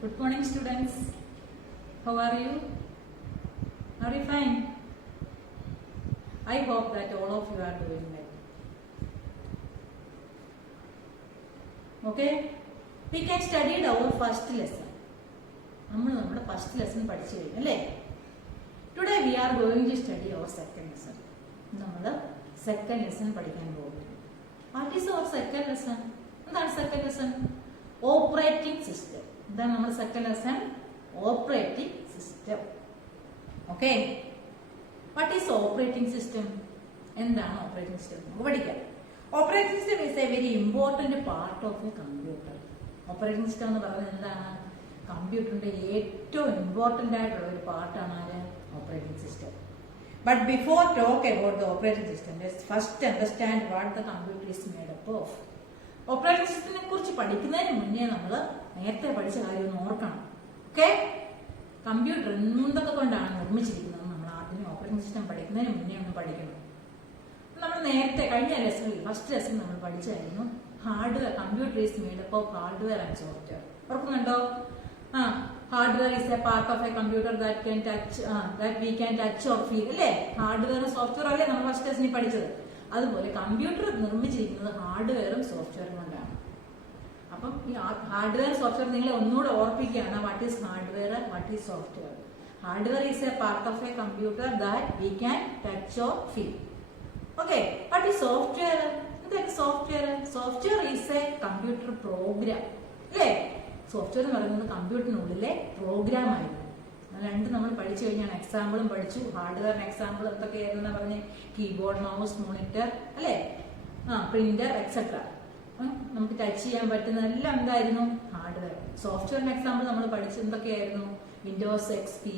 Good morning, students. How are you? Are you fine? I hope that all of you are doing well. Okay? We can study our first lesson. നമ്മുടെ first lesson പഠിച്ചു കഴിഞ്ഞു അല്ലേ? Today we are going to study our second lesson. നമ്മൾ second lesson പഠിക്കാൻ പോകുന്നു. What is our second lesson? എന്താണ് second lesson? Operating system. എന്താണ് നമ്മുടെ second lesson? Operating system. Okay, what is operating system? എന്താണ് ഓപ്പറേറ്റിംഗ് സിസ്റ്റം? നമുക്ക് പഠിക്കാം. Operating system is a very important part of a computer. Operating system എന്ന് പറയുന്നത് എന്താണ്? കമ്പ്യൂട്ടറിന്റെ ഏറ്റവും ഇമ്പോർട്ടന്റ് ആയിട്ടുള്ള ഒരു പാർട്ടാണ് ആര്? Operating system. But before talk about the operating system, let's first understand what the computer is made up of. Operating സിസ്റ്റത്തിനെ കുറിച്ച് പഠിക്കുന്നതിന് മുന്നേ നമ്മൾ നേരത്തെ പഠിച്ച കാര്യം ഒന്ന് ഓർക്കണം. ഓക്കെ, കമ്പ്യൂട്ടർ എന്തൊക്കെ കൊണ്ടാണ് നിർമ്മിച്ചിരിക്കുന്നത് നമ്മൾ ആദ്യമേ ഓപ്പറേറ്റിംഗ് സിസ്റ്റം പഠിക്കുന്നതിന് മുന്നേ ഒന്ന് പഠിക്കണം. നമ്മൾ നേരത്തെ കഴിഞ്ഞ ലെസണിൽ ഫസ്റ്റ് ലെസൺ നമ്മൾ പഠിച്ചായിരുന്നു hardware. Computer is made up of hardware and software. ഓർക്കുന്നുണ്ടോ? Hardware is a part of a computer that we can touch or feel അല്ലേ? ഹാർഡ്വെയറും സോഫ്റ്റ്വെയറും അല്ലേ നമ്മൾ ഫസ്റ്റ് ലെസണിൽ പഠിച്ചത്? അതുപോലെ കമ്പ്യൂട്ടർ നിർമ്മിച്ചിരിക്കുന്നത് ഹാർഡ്വെയറും സോഫ്റ്റ്വെയറും കൊണ്ടാണ്. അപ്പം ഈ ഹാർഡ്വെയർ സോഫ്റ്റ്വെയർ നിങ്ങളെ ഒന്നുകൂടെ ഓർപ്പിക്കുകയാണ്. What is hardware, what is software? Hardware is a part of a computer that we can touch or feel. Okay, what is software? എന്താണ് സോഫ്റ്റ്വെയർ? Software is a computer program അല്ലേ? സോഫ്റ്റ്വെയർ എന്ന് പറയുന്നത് കമ്പ്യൂട്ടറിനുള്ളിലെ programme ആയിരുന്നു. രണ്ടും നമ്മൾ പഠിച്ചു കഴിഞ്ഞാൽ എക്സാമ്പിളും പഠിച്ചു. ഹാർഡ്വെയറിന് എക്സാമ്പിൾ എന്തൊക്കെയായിരുന്നു പറഞ്ഞ്? കീബോർഡ്, മൗസ്, മോണിറ്റർ അല്ലേ? Printer etcetera. നമുക്ക് ടച്ച് ചെയ്യാൻ പറ്റുന്നതെല്ലാം എന്തായിരുന്നു? ഹാർഡ്വെയർ. സോഫ്റ്റ്വെയറിന് എക്സാമ്പിൾ നമ്മൾ പഠിച്ചത് എന്തൊക്കെയായിരുന്നു? Windows XP,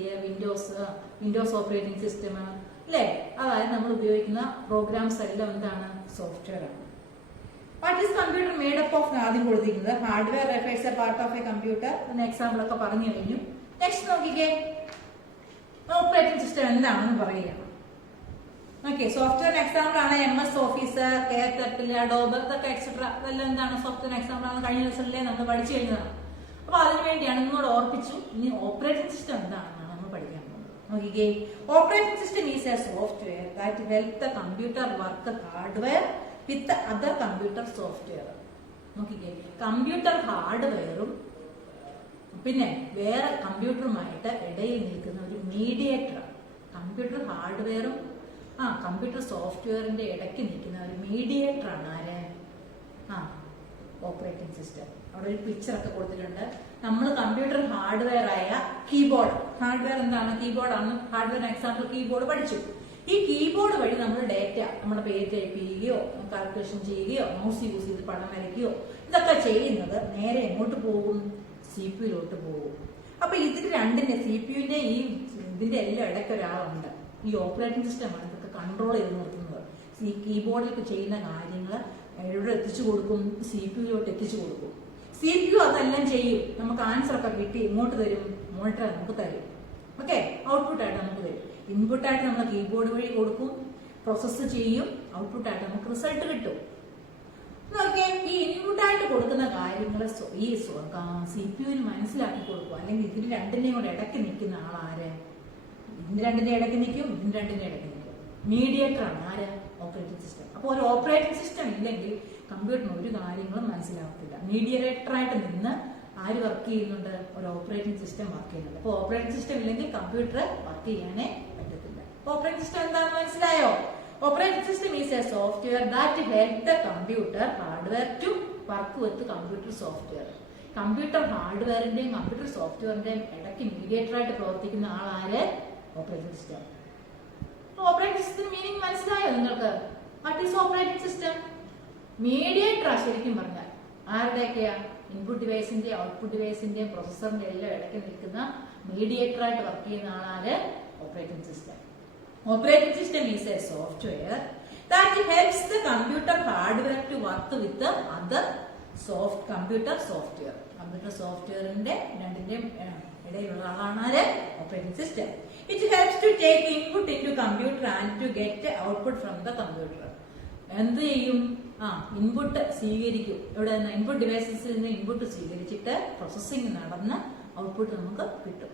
Windows operating system അല്ലേ? അതായത് നമ്മൾ ഉപയോഗിക്കുന്ന പ്രോഗ്രാംസ് എല്ലാം എന്താണ്? സോഫ്റ്റ്വെയർ ആണ്. What is computer made up of? ആദ്യം കൊടുത്തിരിക്കുന്നത് hardware refers A part of a computer. എന്ന എക്സാമ്പിൾ ഒക്കെ പറഞ്ഞു കഴിഞ്ഞു. നെക്സ്റ്റ് നോക്കിക്കേ, ഓപ്പറേറ്റിംഗ് സിസ്റ്റം എന്താണെന്ന് പറയുക. ഓക്കെ, സോഫ്റ്റ്വെയർ എക്സാമ്പിൾ ആണ് MS ഓഫീസ്, KTurtle, Adobe ഇതൊക്കെ എക്സെട്ര. ഇതെല്ലാം എന്താണ്? സോഫ്റ്റ്വെയർ എക്സാമ്പിൾ ആണ്. കഴിഞ്ഞ ദിവസങ്ങളിലേ നമ്മൾ പഠിച്ചു കഴിഞ്ഞതാണ്. അപ്പൊ അതിനു വേണ്ടിയാണ് ഇങ്ങോട്ട് ഓർപ്പിച്ചു. ഇനി ഓപ്പറേറ്റിംഗ് സിസ്റ്റം എന്താണെന്നാണ് നമ്മൾ പഠിക്കാൻ പോകുന്നത്. നോക്കിക്കേ, operating system is a software that help the computer work hardware with other computer software. നോക്കിക്കേ, കമ്പ്യൂട്ടർ ഹാർഡ്വെയറും പിന്നെ വേറെ കമ്പ്യൂട്ടറുമായിട്ട് ഇടയിൽ നിൽക്കുന്ന ഒരു മീഡിയേറ്റർ. കമ്പ്യൂട്ടർ ഹാർഡ്വെയറും കമ്പ്യൂട്ടർ സോഫ്റ്റ്വെയറിന്റെ ഇടയ്ക്ക് നിൽക്കുന്ന ഒരു മീഡിയേറ്റർ ആണ് ആര്? Operating system. അവിടെ ഒരു പിക്ചർ ഒക്കെ കൊടുത്തിട്ടുണ്ട്. നമ്മൾ കമ്പ്യൂട്ടർ ഹാർഡ്വെയർ ആയ കീബോർഡ്, ഹാർഡ്വെയർ എന്താണ്? കീബോർഡ് ആണ്. ഹാർഡ്വെയർ എക്സാമ്പിൾ കീബോർഡ് പഠിച്ചു. ഈ കീബോർഡ് വഴി നമ്മൾ ഡേറ്റ, നമ്മുടെ പേര് ടൈപ്പ് ചെയ്യുകയോ കാൽക്കുലേഷൻ ചെയ്യുകയോ മൗസ് യൂസ് ചെയ്ത് പടം വരയ്ക്കുകയോ ഇതൊക്കെ ചെയ്യുന്നത് നേരെ എങ്ങോട്ട് പോകും? CPU യിലോട്ട് പോകും. അപ്പൊ ഇതിന് രണ്ടിന്റെ CPU-ന്റെ ഈ ഇതിന്റെ എല്ലാം ഇടയ്ക്ക് ഒരാളുണ്ട്. ഈ ഓപ്പറേറ്റിംഗ് സിസ്റ്റമാണ് ഇതൊക്കെ കൺട്രോൾ ചെയ്ത് നിർത്തുന്നത്. ഈ കീബോർഡിൽ ചെയ്യുന്ന കാര്യങ്ങൾ എവിടെ എത്തിച്ചു കൊടുക്കും? CPU-യിലോട്ട് എത്തിച്ചു കൊടുക്കും. CPU അതെല്ലാം ചെയ്യും. നമുക്ക് ആൻസർ ഒക്കെ കിട്ടി ഇങ്ങോട്ട് തരും, മോണിറ്റർ നമുക്ക് തരും. ഓക്കെ, ഔട്ട്പുട്ടായിട്ട് നമുക്ക് തരും. ഇൻപുട്ടായിട്ട് നമ്മൾ കീബോർഡ് വഴി കൊടുക്കും, പ്രോസസ്സ് ചെയ്യും, ഔട്ട്പുട്ടായിട്ട് നമുക്ക് റിസൾട്ട് കിട്ടും. നോക്കിയേ, ഈ ഇൻപുട്ടായിട്ട് കൊടുക്കുന്ന കാര്യങ്ങൾ ഈ CPU-ന് മനസ്സിലാക്കി കൊടുക്കും. അല്ലെങ്കിൽ ഇതിന് രണ്ടിനെയും കൂടെ ഇടയ്ക്ക് നിൽക്കുന്ന ആളാര്? ഇതിന് രണ്ടിന്റെ ഇടയ്ക്ക് നിൽക്കും, ഇതിന് രണ്ടിന്റെ ഇടയ്ക്ക് നിൽക്കും. മീഡിയേറ്റർ ആണ് ആര്? Operating system. അപ്പോൾ ഒരു ഓപ്പറേറ്റിംഗ് സിസ്റ്റം ഇല്ലെങ്കിൽ കമ്പ്യൂട്ടറിന് ഒരു കാര്യങ്ങളും മനസ്സിലാകത്തില്ല. മീഡിയേറ്ററായിട്ട് നിന്ന് ആര് വർക്ക് ചെയ്യുന്നുണ്ട്? ഒരു ഓപ്പറേറ്റിംഗ് സിസ്റ്റം വർക്ക് ചെയ്യുന്നുണ്ട്. അപ്പോൾ ഓപ്പറേറ്റിംഗ് സിസ്റ്റം ഇല്ലെങ്കിൽ കമ്പ്യൂട്ടർ വർക്ക് ചെയ്യാനേ പറ്റത്തില്ല. ഓപ്പറേറ്റിംഗ് സിസ്റ്റം എന്താണെന്ന് മനസ്സിലായോ? Operating system is a software that help the computer hardware to work with computer software. Computer ഹാർഡ്വെയറിന്റെയും കമ്പ്യൂട്ടർ സോഫ്റ്റ്വെയറിന്റെയും ഇടയ്ക്ക് മീഡിയേറ്ററായിട്ട് പ്രവർത്തിക്കുന്ന ആളാര്? Operating system. Operating system meaning മനസ്സിലായോ നിങ്ങൾക്ക്? What is operating system? മീഡിയേറ്ററാ ശരിക്കും പറഞ്ഞാൽ. ആരുടെയൊക്കെയാ? ഇൻപുട്ട് ഡിവൈസിന്റെയും ഔട്ട്പുട്ട് ഡിവൈസിന്റെയും പ്രോസസറിന്റെ എല്ലാം ഇടയ്ക്ക് നിൽക്കുന്ന മീഡിയേറ്ററായിട്ട് വർക്ക് ചെയ്യുന്ന ആളാണ് operating system. Operating system is a software that helps the computer hardware to work with other computer software. Computer സോഫ്റ്റ്വെയറിന്റെ രണ്ടിന്റെയും ഇടയിലുള്ള ആളാണ് operating system. It helps to take input in to computer and to get output from the computer. എന്ത് ചെയ്യും? Input സ്വീകരിക്കും. ഇവിടെ input ഡിവൈസസിൽ നിന്ന് input സ്വീകരിച്ചിട്ട് പ്രോസസ്സിംഗ് നടന്ന് ഔട്ട്പുട്ട് നമുക്ക് കിട്ടും.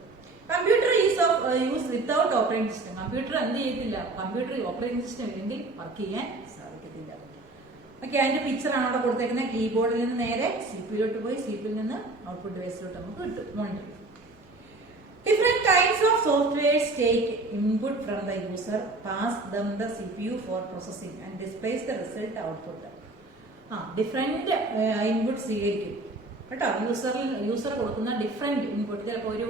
Computer is of use without operating system. Computer എന്ത് ചെയ്യത്തില്ല, കമ്പ്യൂട്ടർ ഓപ്പറേറ്റിംഗ് സിസ്റ്റം ഇല്ലെങ്കിൽ വർക്ക് ചെയ്യാൻ സാധിക്കത്തില്ല. ഓക്കെ, അതിന്റെ പിക്ചറാണ് അവിടെ കൊടുത്തേക്കുന്നത്. കീബോർഡിൽ നിന്ന് നേരെ CPU പോയി CPU നിന്ന് ഔട്ട്പുട്ട് ഡിവൈസിലോട്ട് നമുക്ക് കിട്ടും monitor. Different kinds of softwares take input from the user, pass them the CPU for processing and displays the result output. Different input സ്വീകരിക്കും കേട്ടോ. യൂസർ കൊടുക്കുന്ന ഡിഫറെന്റ് ഇൻപുട്ട്, ചിലപ്പോൾ ഒരു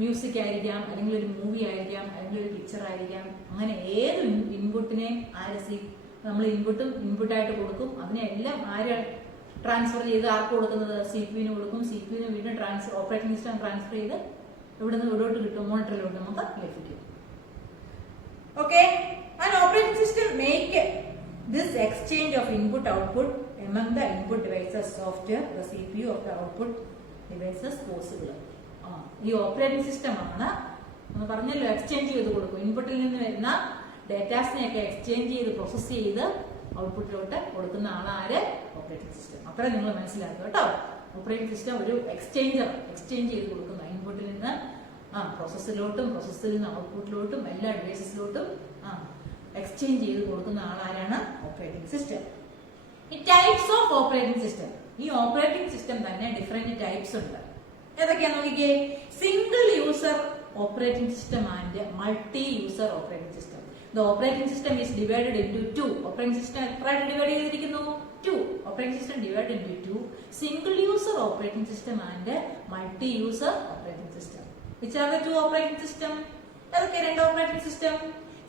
മ്യൂസിക് ആയിരിക്കാം, അല്ലെങ്കിൽ ഒരു മൂവി ആയിരിക്കാം, അല്ലെങ്കിൽ ഒരു പിക്ചർ ആയിരിക്കാം. അങ്ങനെ ഏത് ഇൻപുട്ടിനെ നമ്മൾ ഇൻപുട്ടായിട്ട് കൊടുക്കും. അതിനെല്ലാം ആര് ട്രാൻസ്ഫർ ചെയ്ത് ആർക്ക് കൊടുക്കുന്നത്? CPU കൊടുക്കും. CPU വീണ്ടും ഓപ്പറേറ്റിംഗ് സിസ്റ്റം ട്രാൻസ്ഫർ ചെയ്ത് ഇവിടുന്ന് ഇവിടോട്ട് കിട്ടും, മോണിറ്ററിലോട്ട് നമുക്ക് ലഭിക്കും. Okay, and operating system make this exchange of input output among the input devices software the CPU of the output devices possible. ഈ ഓപ്പറേറ്റിംഗ് സിസ്റ്റം ആണ് പറഞ്ഞല്ലോ എക്സ്ചേഞ്ച് ചെയ്ത് കൊടുക്കും. ഇൻപുട്ടിൽ നിന്ന് വരുന്ന ഡേറ്റാസിനെയൊക്കെ എക്സ്ചേഞ്ച് ചെയ്ത് പ്രോസസ് ചെയ്ത് ഔട്ട്പുട്ടിലോട്ട് കൊടുക്കുന്ന ആളാര്? Operating system. അത്ര നിങ്ങൾ മനസ്സിലാക്കുക കേട്ടോ. ഓപ്പറേറ്റിംഗ് സിസ്റ്റം ഒരു എക്സ്ചേഞ്ച് ചെയ്ത് കൊടുക്കുന്ന ഇൻപുട്ടിൽ നിന്ന് പ്രോസസ്സിലോട്ടും പ്രോസസ്സിൽ നിന്ന് ഔട്ട്പുട്ടിലോട്ടും എല്ലാ ഡിവൈസസിലോട്ടും എക്സ്ചേഞ്ച് ചെയ്ത് കൊടുക്കുന്ന ആളാരാണ്? Operating system. ഈ ടൈപ്സ് ഓഫ് ഓപ്പറേറ്റിംഗ് സിസ്റ്റം, ഈ ഓപ്പറേറ്റിംഗ് സിസ്റ്റം തന്നെ ഡിഫറെന്റ് ടൈപ്സ് ഉണ്ട്. ഏതൊക്കെയാന്ന് നോക്കിക്കേ. Single user operating system and multi user operating system. The operating system is divided into 2. Operating system എത്രയായിട്ട് ഡിവൈഡ് ചെയ്തിരിക്കുന്നു? 2. Operating system divided into 2. Single user operating system and multi user operating system. Which are the two operating system? ഏതൊക്കെ രണ്ട് operating system?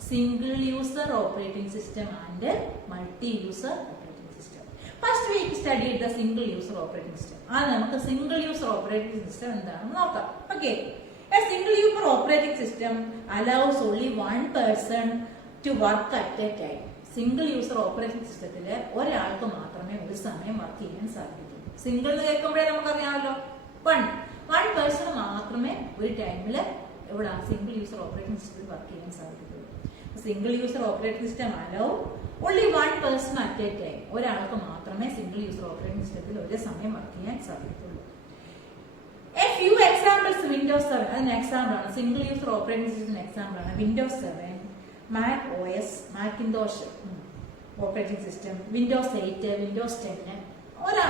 Single user operating system and multi user operating system. First we studied the single user operating system. നമുക്ക് single user operating system എന്താണെന്ന് നോക്കാം. Okay, a single user operating system allows only one person to work at a time. Single user operating സിസ്റ്റത്തില് ഒരാൾക്ക് മാത്രമേ ഒരു സമയം work ചെയ്യാൻ സാധിക്കൂ. സിംഗിൾ എന്ന് കേൾക്കുമ്പോഴേ നമുക്കറിയാമല്ലോ, വൺ പേഴ്സൺ മാത്രമേ ഒരു ടൈമിൽ ഇവിടെ സിംഗിൾ യൂസർ ഓപ്പറേറ്റിംഗ് സിസ്റ്റത്തിൽ വർക്ക് ചെയ്യാൻ സാധിക്കുള്ളൂ. Single user operating system hello only one person at a time. ഒരാൾക്ക് മാത്രമേ സിംഗിൾ യൂസർ ഓപ്പറേറ്റിംഗ് സിസ്റ്റത്തിൽ ഒരേ സമയം വർക്ക് ചെയ്യാൻ സാധിക്കുള്ളൂ. A few examples. വിൻഡോസ് 7 അതിന് എക്സാമ്പിൾ ആണ്. സിംഗിൾ യൂസർ ഓപ്പറേറ്റിംഗ് സിസ്റ്റത്തിന് എക്സാമ്പിൾ ആണ് Windows 7, Mac OS, Macintosh operating system, Windows 8, Windows 10.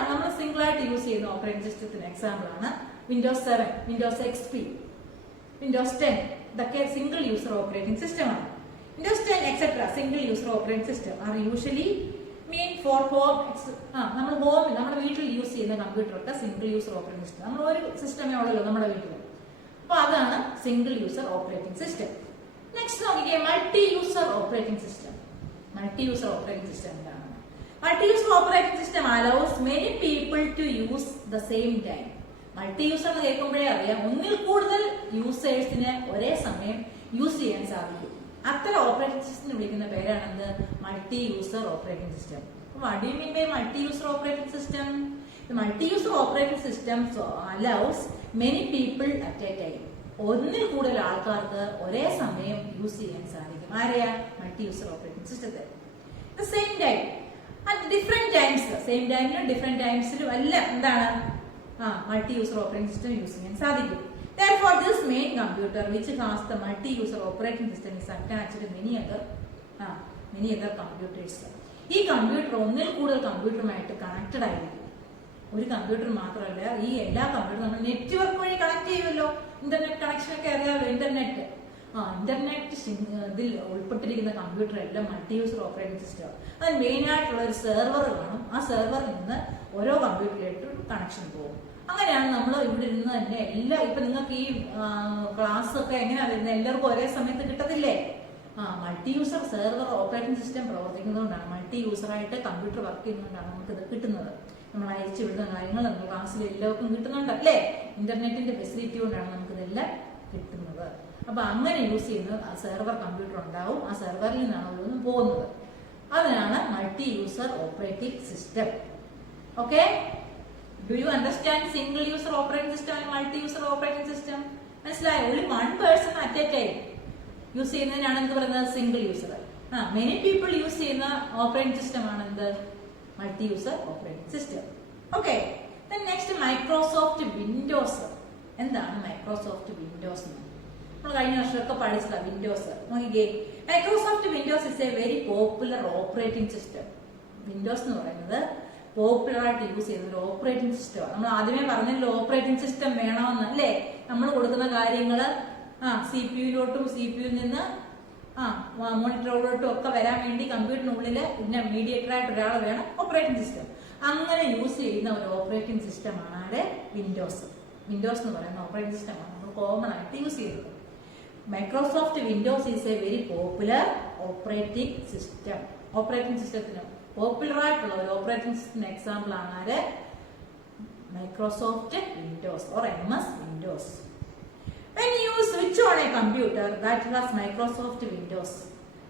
നമ്മൾ സിംഗിൾ ആയിട്ട് യൂസ് ചെയ്യുന്ന ഓപ്പറേറ്റിംഗ് സിസ്റ്റത്തിന് എക്സാമ്പിൾ ആണ് വിൻഡോസ് 7, വിൻഡോസ് XP, വിൻഡോസ് 10. ഇതൊക്കെ സിംഗിൾ യൂസർ ഓപ്പറേറ്റിംഗ് സിസ്റ്റം ആണ്. Windows 10 etcetera single user operating system are usually mean for home. നമ്മുടെ വീട്ടിൽ use ചെയ്യുന്ന കമ്പ്യൂട്ടർ ഒക്കെ സിംഗിൾ യൂസർ ഓപ്പറേറ്റിംഗ് സിസ്റ്റം. നമ്മൾ ഒരു സിസ്റ്റമേ ഉള്ളല്ലോ നമ്മുടെ വീട്ടിൽ. അപ്പൊ അതാണ് single user operating system. Next നോക്കിക്കേ, multi user operating system. Multi user operating system എന്താണ്? Multi user operating system allows many people to use the same time. Multi user എന്ന് കേൾക്കുമ്പോഴേ അറിയാം, ഒന്നിൽ കൂടുതൽ യൂസേഴ്സിന് ഒരേ സമയം യൂസ് ചെയ്യാൻ സാധിക്കും. അത്തരം ഓപ്പറേറ്റിംഗ് സിസ്റ്റം വിളിക്കുന്ന പേരാണെന്ത്? Multi user operating system. What do you mean by multi user operating system? Multi user operating system allows many people at a time. ഒന്നിൽ കൂടുതൽ ആൾക്കാർക്ക് ഒരേ സമയം യൂസ് ചെയ്യാൻ സാധിക്കും. ആരെയാ? മൾട്ടി യൂസർ ഓപ്പറേറ്റിംഗ് സിസ്റ്റത്തെ. Same time at different times. Same ടൈമിലും ഡിഫറെന്റ് ടൈംസിലും എല്ലാം എന്താണ്? Multi user operating system use ചെയ്യാൻ സാധിക്കും. Therefore, this main computer which has the multi-user operating system is attached to many other computers. ഈ computer ഒന്നിൽ കൂടുതൽ കമ്പ്യൂട്ടറുമായിട്ട് കണക്റ്റഡ് ആയിരിക്കും. ഒരു കമ്പ്യൂട്ടർ മാത്രമല്ല, ഈ എല്ലാ കമ്പ്യൂട്ടറും നമ്മൾ നെറ്റ്വർക്ക് വഴി കണക്ട് ചെയ്യുമല്ലോ. ഇന്റർനെറ്റ് കണക്ഷൻ ഒക്കെ അറിയാമല്ലോ. ഇന്റർനെറ്റ് ഇതിൽ ഉൾപ്പെട്ടിരിക്കുന്ന കമ്പ്യൂട്ടർ എല്ലാം മൾട്ടി യൂസർ ഓപ്പറേറ്റിംഗ് സിസ്റ്റം. അത് മെയിൻ ആയിട്ടുള്ള ഒരു സെർവർ കാണും. ആ സെർവറിൽ നിന്ന് ഓരോ കമ്പ്യൂട്ടറിലേക്ക് കണക്ഷൻ പോകും. അങ്ങനെയാണ് നമ്മൾ ഇവിടെ ഇരുന്ന് തന്നെ ഇപ്പൊ നിങ്ങൾക്ക് ഈ ക്ലാസ് ഒക്കെ എങ്ങനെയാ വരുന്നത്? എല്ലാവർക്കും ഒരേ സമയത്ത് കിട്ടത്തില്ലേ? Multi user server operating system പ്രവർത്തിക്കുന്നതുകൊണ്ടാണ്, മൾട്ടി യൂസറായിട്ട് കമ്പ്യൂട്ടർ വർക്ക് ചെയ്യുന്നതുകൊണ്ടാണ് നമുക്ക് ഇത് കിട്ടുന്നത്. നമ്മൾ അയച്ചു വിടുന്ന കാര്യങ്ങൾ നമ്മുടെ ക്ലാസ്സിൽ എല്ലാവർക്കും കിട്ടുന്നുണ്ട് അല്ലേ? ഇന്റർനെറ്റിന്റെ ഫെസിലിറ്റി കൊണ്ടാണ് നമുക്ക് ഇതെല്ലാം കിട്ടുന്നത്. അപ്പൊ അങ്ങനെ യൂസ് ചെയ്യുന്ന സെർവർ കമ്പ്യൂട്ടർ ഉണ്ടാവും. ആ സെർവറിൽ നിന്നാണ് ഓരോന്നും പോകുന്നത്. അതിനാണ് multi user operating system. Okay, do you understand single user operating system and multi user operating system? മനസ്സിലായോ? Only one person at a time use ചെയ്യുന്നതിനാണ് എന്ത് പറയുന്നത്? Single user. Many people use ചെയ്യുന്ന ഓപ്പറേറ്റിംഗ് സിസ്റ്റം ആണ് എന്ത്? Multi user operating system. Okay, next Microsoft Windows. എന്താണ് Microsoft Windows എന്ന്? നമ്മൾ കഴിഞ്ഞ വർഷമൊക്കെ പഠിച്ചതാണ് വിൻഡോസ്. നോക്കിക്കേ, Microsoft Windows is a very popular operating system. Windows എന്ന് പറയുന്നത് പോപ്പുലർ ആയിട്ട് യൂസ് ചെയ്യുന്ന ഒരു ഓപ്പറേറ്റിംഗ് സിസ്റ്റം. നമ്മൾ ആദ്യമേ പറഞ്ഞല്ലോ ഓപ്പറേറ്റിംഗ് സിസ്റ്റം വേണമെന്ന് അല്ലേ? നമ്മൾ കൊടുക്കുന്ന കാര്യങ്ങള് CPU-ലോട്ടും CPU-ൽ നിന്ന് മോണിറ്ററിലോട്ടും ഒക്കെ വരാൻ വേണ്ടി കമ്പ്യൂട്ടറിനുള്ളിൽ പിന്നെ മീഡിയേറ്ററായിട്ട് ഒരാൾ വേണം ഓപ്പറേറ്റിംഗ് സിസ്റ്റം. അങ്ങനെ യൂസ് ചെയ്യുന്ന ഒരു ഓപ്പറേറ്റിംഗ് സിസ്റ്റമാണ് വിൻഡോസ്. വിൻഡോസ് എന്ന് പറയുന്ന ഓപ്പറേറ്റിംഗ് സിസ്റ്റമാണ് നമ്മൾ കോമൺ ആയിട്ട് യൂസ് ചെയ്യുന്നത്. Microsoft Windows is a very popular operating system. Operating സിസ്റ്റത്തിന് പോപ്പുലർ ആയിട്ടുള്ള ഒരു ഓപ്പറേറ്റിംഗ് സിസ്റ്റത്തിന് എക്സാമ്പിൾ ആണ് Microsoft Windows or MS Windows. When you switch on a computer that has Microsoft Windows,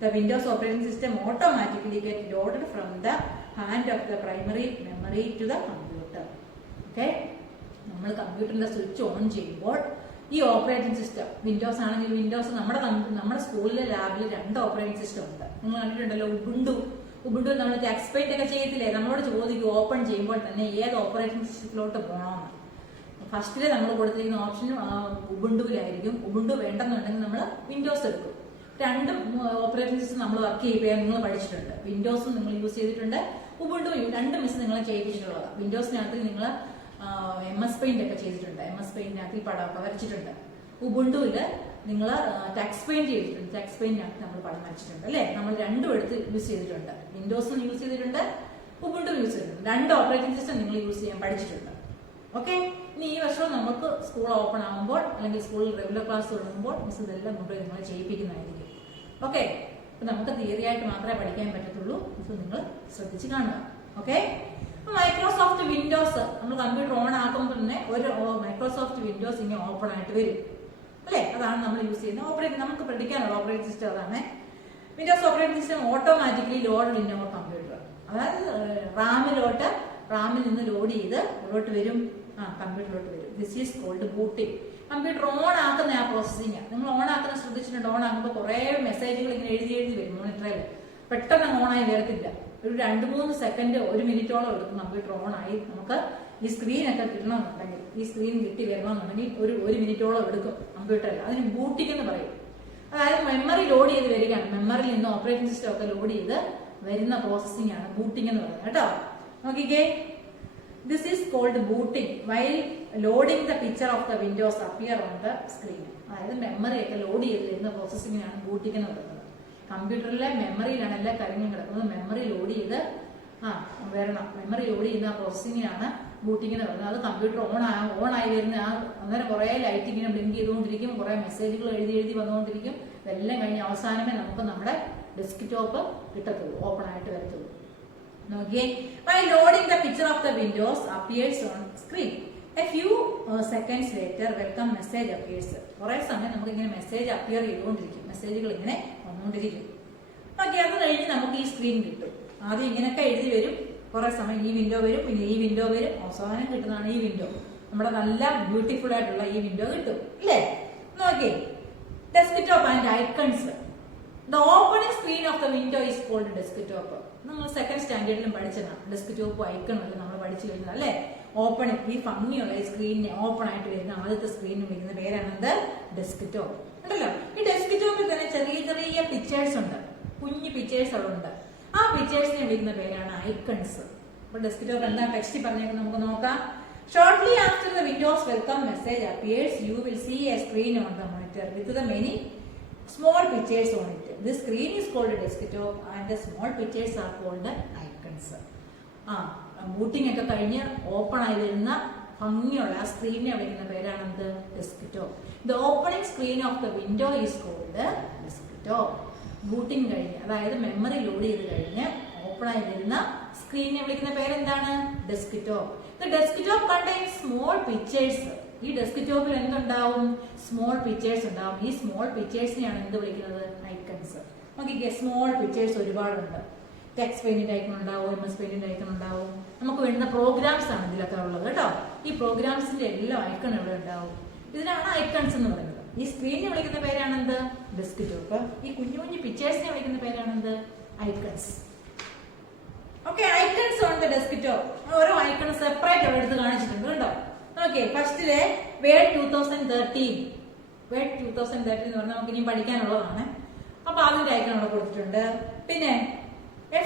the Windows operating system automatically get loaded from the hand of the primary memory to the computer. Okay? നമ്മൾ കമ്പ്യൂട്ടറിന്റെ switch on ചെയ്യുമ്പോൾ ഈ operating system Windows ആണെങ്കിൽ Windows നമ്മുടെ സ്കൂളിലെ ലാബിൽ 2 operating system ഉണ്ട്. നിങ്ങൾ കണ്ടിട്ടുണ്ടല്ലോ ഉബുണ്ടു നമ്മൾ എക്സ്പെക്ട് ഒക്കെ ചെയ്യത്തില്ലേ? നമ്മളോട് ചോദിക്കും ഓപ്പൺ ചെയ്യുമ്പോൾ തന്നെ ഏത് ഓപ്പറേറ്റിംഗ് സിസ്റ്റത്തിലോട്ട് പോകണമെന്ന്. ഫസ്റ്റില് നമ്മൾ കൊടുത്തിരിക്കുന്ന ഓപ്ഷൻ ഉബുണ്ടുവിലായിരിക്കും. ഉബുണ്ടു വേണ്ടെന്നുണ്ടെങ്കിൽ നമ്മൾ വിൻഡോസ് എടുക്കും. 2 ഓപ്പറേറ്റിംഗ് സിസ്റ്റം നമ്മൾ വർക്ക് ചെയ്യുമ്പോൾ നിങ്ങൾ പഠിച്ചിട്ടുണ്ട്. വിൻഡോസും നിങ്ങൾ യൂസ് ചെയ്തിട്ടുണ്ട്, ഉബുണ്ടുവും 2 മിസ് നിങ്ങളെ ചെയ്യിപ്പിച്ചിട്ടുള്ളതാണ്. വിൻഡോസിനകത്ത് നിങ്ങൾ MS Paint ഒക്കെ ചെയ്തിട്ടുണ്ട്. MS Paintനകത്ത് ഈ പടമൊക്കെ വരച്ചിട്ടുണ്ട്. ഉബുണ്ടുവിൽ നിങ്ങൾ ടെക്സ്റ്റ് പെയിന്റ് ചെയ്തിട്ടുണ്ട്. ടെക്സ്റ്റ് പെയിന്റിനകത്ത് നമ്മൾ പടം വരച്ചിട്ടുണ്ട് അല്ലെ? നമ്മൾ 2 എടുത്ത് യൂസ് ചെയ്തിട്ടുണ്ട്. വിൻഡോസും യൂസ് ചെയ്തിട്ടുണ്ട്, ഉബുണ്ടു യൂസ് ചെയ്തിട്ടുണ്ട്. 2 ഓപ്പറേറ്റിംഗ് സിസ്റ്റം നിങ്ങൾ യൂസ് ചെയ്യാൻ പഠിച്ചിട്ടുണ്ട്. ഓക്കെ, ഇനി ഈ വർഷം നമുക്ക് സ്കൂൾ ഓപ്പൺ ആകുമ്പോൾ അല്ലെങ്കിൽ സ്കൂളിൽ റെഗുലർ ക്ലാസ് തുടങ്ങുമ്പോൾ മിസ് ഇതെല്ലാം കൊണ്ട് നിങ്ങളെ ചെയ്യിപ്പിക്കുന്നതായിരിക്കും. ഓക്കെ, അപ്പൊ നമുക്ക് തിയറി ആയിട്ട് മാത്രമേ പഠിക്കാൻ പറ്റത്തുള്ളൂ. ഇത് നിങ്ങൾ ശ്രദ്ധിച്ച് കാണുക. ഓക്കെ, മൈക്രോസോഫ്റ്റ് വിൻഡോസ് നമ്മൾ കമ്പ്യൂട്ടർ ഓൺ ആക്കുമ്പോൾ തന്നെ ഒരു മൈക്രോസോഫ്റ്റ് വിൻഡോസ് ഇങ്ങനെ ഓപ്പൺ ആയിട്ട് വരും അല്ലെ? അതാണ് നമ്മൾ യൂസ് ചെയ്യുന്നത് ഓപ്പറേറ്റിംഗ്. നമുക്ക് പഠിക്കാനുള്ള ഓപ്പറേറ്റിംഗ് സിസ്റ്റം അതാണ്. Windows operating system automatically load in our computer. അതായത് റാമിൽ നിന്ന് ലോഡ് ചെയ്ത് ഇങ്ങോട്ട് വരും, കമ്പ്യൂട്ടറിലോട്ട് വരും. This is called booting. Computer on ആക്കുന്ന ആ പ്രോസസ്സിങ് നിങ്ങൾ ഓൺ ആക്കുന്ന ശ്രദ്ധിച്ചിട്ടുണ്ട്. ഓൺ ആക്കുമ്പോൾ കുറെ മെസ്സേജുകൾ ഇങ്ങനെ എഴുതി വരും മോണിറ്ററിൽ. പെട്ടെന്ന് ഓണായി വരത്തില്ല. ഒരു 2-3 സെക്കൻഡ് 1 മിനിറ്റോളം എടുക്കും കമ്പ്യൂട്ടർ ഓൺ ആയി. നമുക്ക് ഈ സ്ക്രീനൊക്കെ കിട്ടണമെന്നുണ്ടെങ്കിൽ, ഈ സ്ക്രീൻ കിട്ടി വരണമെന്നുണ്ടെങ്കിൽ ഒരു മിനിറ്റോളം എടുക്കും കമ്പ്യൂട്ടറിൽ. അതിന് ബൂട്ടിംഗ് എന്ന് പറയും. അതായത് മെമ്മറി ലോഡ് ചെയ്ത് വരികയാണ്. മെമ്മറിയിൽ നിന്ന് ഓപ്പറേറ്റിംഗ് സിസ്റ്റം ഒക്കെ ലോഡ് ചെയ്ത് വരുന്ന പ്രോസസ്സിംഗ് ആണ് ബൂട്ടിംഗ് എന്ന് പറയുന്നത് കേട്ടോ. നോക്കിക്കേ, this is called booting while loading the picture of the Windows appear on the screen. അതായത് മെമ്മറി ഒക്കെ ലോഡ് ചെയ്ത് വരുന്ന പ്രോസസ്സിംഗിനാണ് ബൂട്ടിംഗ് എന്ന് പറയുന്നത്. കമ്പ്യൂട്ടറിലെ മെമ്മറിയിലാണ് എല്ലാ കാര്യങ്ങളും കിടക്കുന്നത്. മെമ്മറി ലോഡ് ചെയ്ത് വരണം. മെമ്മറി ലോഡ് ചെയ്യുന്ന ആ പ്രോസസ്സിംഗിനാണ് ബൂട്ടിംഗ് എന്ന് പറയുന്നത്. അത് കമ്പ്യൂട്ടർ ഓൺ ആയി വരുന്ന അന്നേരം കുറെ ലൈറ്റ് ഇങ്ങനെ ബ്ലിങ്ക് ചെയ്തുകൊണ്ടിരിക്കും, കുറെ മെസ്സേജുകൾ എഴുതി വന്നുകൊണ്ടിരിക്കും. ഇതെല്ലാം കഴിഞ്ഞ് അവസാനമേ നമുക്ക് നമ്മുടെ ഡെസ്ക്ടോപ്പ് കിട്ടത്തുള്ളൂ, ഓപ്പൺ ആയിട്ട് വരത്തുള്ളൂ. നോക്കിയേ, by loading the picture of the windows appears on screen. A few seconds later welcome message appears. കുറെ സമയം നമുക്ക് ഇങ്ങനെ മെസ്സേജ് അപ്പിയർ ചെയ്തുകൊണ്ടിരിക്കും, മെസ്സേജുകൾ ഇങ്ങനെ വന്നുകൊണ്ടിരിക്കും. ഓക്കെ, അത് കഴിഞ്ഞ് നമുക്ക് ഈ സ്ക്രീൻ കിട്ടും. ആദ്യം ഇങ്ങനെയൊക്കെ എഴുതി വരും, കുറെ സമയം ഈ വിൻഡോ വരും, പിന്നെ ഈ വിൻഡോ വരും, അവസാനം കിട്ടുന്നതാണ് ഈ വിൻഡോ. നമ്മുടെ നല്ല ബ്യൂട്ടിഫുൾ ആയിട്ടുള്ള ഈ വിൻഡോ കിട്ടും അല്ലേ? നോക്കിയേ, desktop and icons. The opening screen of the window is called desktop. നമ്മൾ 2nd സ്റ്റാൻഡേർഡിലും പഠിച്ചതാണ്. ഡെസ്ക്ടോപ്പ് ഐക്കണുള്ളത് നമ്മൾ പഠിച്ചു കഴിഞ്ഞാൽ അല്ലെ? ഓപ്പണിംഗ്, ഈ ഭംഗിയുള്ള ഈ സ്ക്രീനിനെ ഓപ്പൺ ആയിട്ട് വരുന്ന ആദ്യത്തെ സ്ക്രീൻ വിളിക്കുന്ന പേരാണെന്ത്? ഡെസ്ക്ടോപ്പ്. ഉണ്ടല്ലോ, ഈ ഡെസ്ക്ടോപ്പിൽ തന്നെ ചെറിയ പിക്ചേഴ്സ് ഉണ്ട്, കുഞ്ഞു പിക്ചേഴ്സ് അവിടെ ഉണ്ട്. ആ പിക്ചേഴ്സിനെ വിളിക്കുന്ന പേരാണ് ഐക്കൺസ്. അപ്പൊ ഡെസ്ക്ടോപ്പ് എന്താ ടെക്സ്റ്റ് പറഞ്ഞേക്കുന്നത് നമുക്ക് നോക്കാം. Shortly after the Windows welcome message appears, you will see a screen on the monitor with the many small pictures on it. This screen is called a desktop and the small pictures are called icons. Booting ഒക്കെ കഴിഞ്ഞ് open ആയി വരുന്ന ഭംഗിയുള്ള ആ സ്ക്രീനിനെ വിളിക്കുന്ന പേരാണെന്ത്? Desktop. The opening screen of the window is called desktop. Booting കഴിഞ്ഞ്, അതായത് മെമ്മറി ലോഡ് ചെയ്ത് കഴിഞ്ഞ് ഓപ്പൺ ആയി വരുന്ന സ്ക്രീനിനെ വിളിക്കുന്ന പേരെന്താണ്? Desktop. The desktop contains small pictures. ഈ ഡെസ്ക്ടോപ്പിൽ എന്തുണ്ടാവും? സ്മോൾ പിക്ചേഴ്സ് ഉണ്ടാവും. ഈ സ്മോൾ പിക്ചേഴ്സിനെയാണ് എന്ത് വിളിക്കുന്നത്? ഐക്കൺസ്. നോക്കിക്കേ, സ്മോൾ പിക്ചേഴ്സ് ഒരുപാടുണ്ട്. ടെക്സ്റ്റ് പെയിന്റിന്റെ ഐക്കൺ ഉണ്ടാവും, MS പെയിന്റിന്റെ ഐക്കൺ ഉണ്ടാവും. നമുക്ക് വേണ്ടുന്ന പ്രോഗ്രാംസ് ആണ് ഇതിലൊക്കെ ഉള്ളത് കേട്ടോ. ഈ പ്രോഗ്രാംസിന്റെ എല്ലാം ഐക്കൺ ഇവിടെ ഉണ്ടാവും. ഇതിനാണ് ഐക്കൺസ് എന്ന് പറയുന്നത്. ഈ സ്ക്രീനിനെ വിളിക്കുന്ന പേരാണെന്ത്? ഡെസ്ക്ടോപ്പ്. ഈ കുഞ്ഞു കുഞ്ഞു പിക്ചേഴ്സിനെ വിളിക്കുന്ന പേരാണെന്ത്? Icons. Okay, icons on the desktop. ഓരോ ഐക്കൺ സെപ്പറേറ്റ് അവിടെ എടുത്ത് കാണിച്ചിട്ടുണ്ട് കേട്ടോ. ഓക്കെ, ഫസ്റ്റിലെ വേഡ് 2013 എന്ന് പറഞ്ഞാൽ നമുക്ക് ഇനി പഠിക്കാനുള്ളതാണ്. അപ്പൊ അതിന്റെ ഐക്കൺ അവിടെ കൊടുത്തിട്ടുണ്ട്. പിന്നെ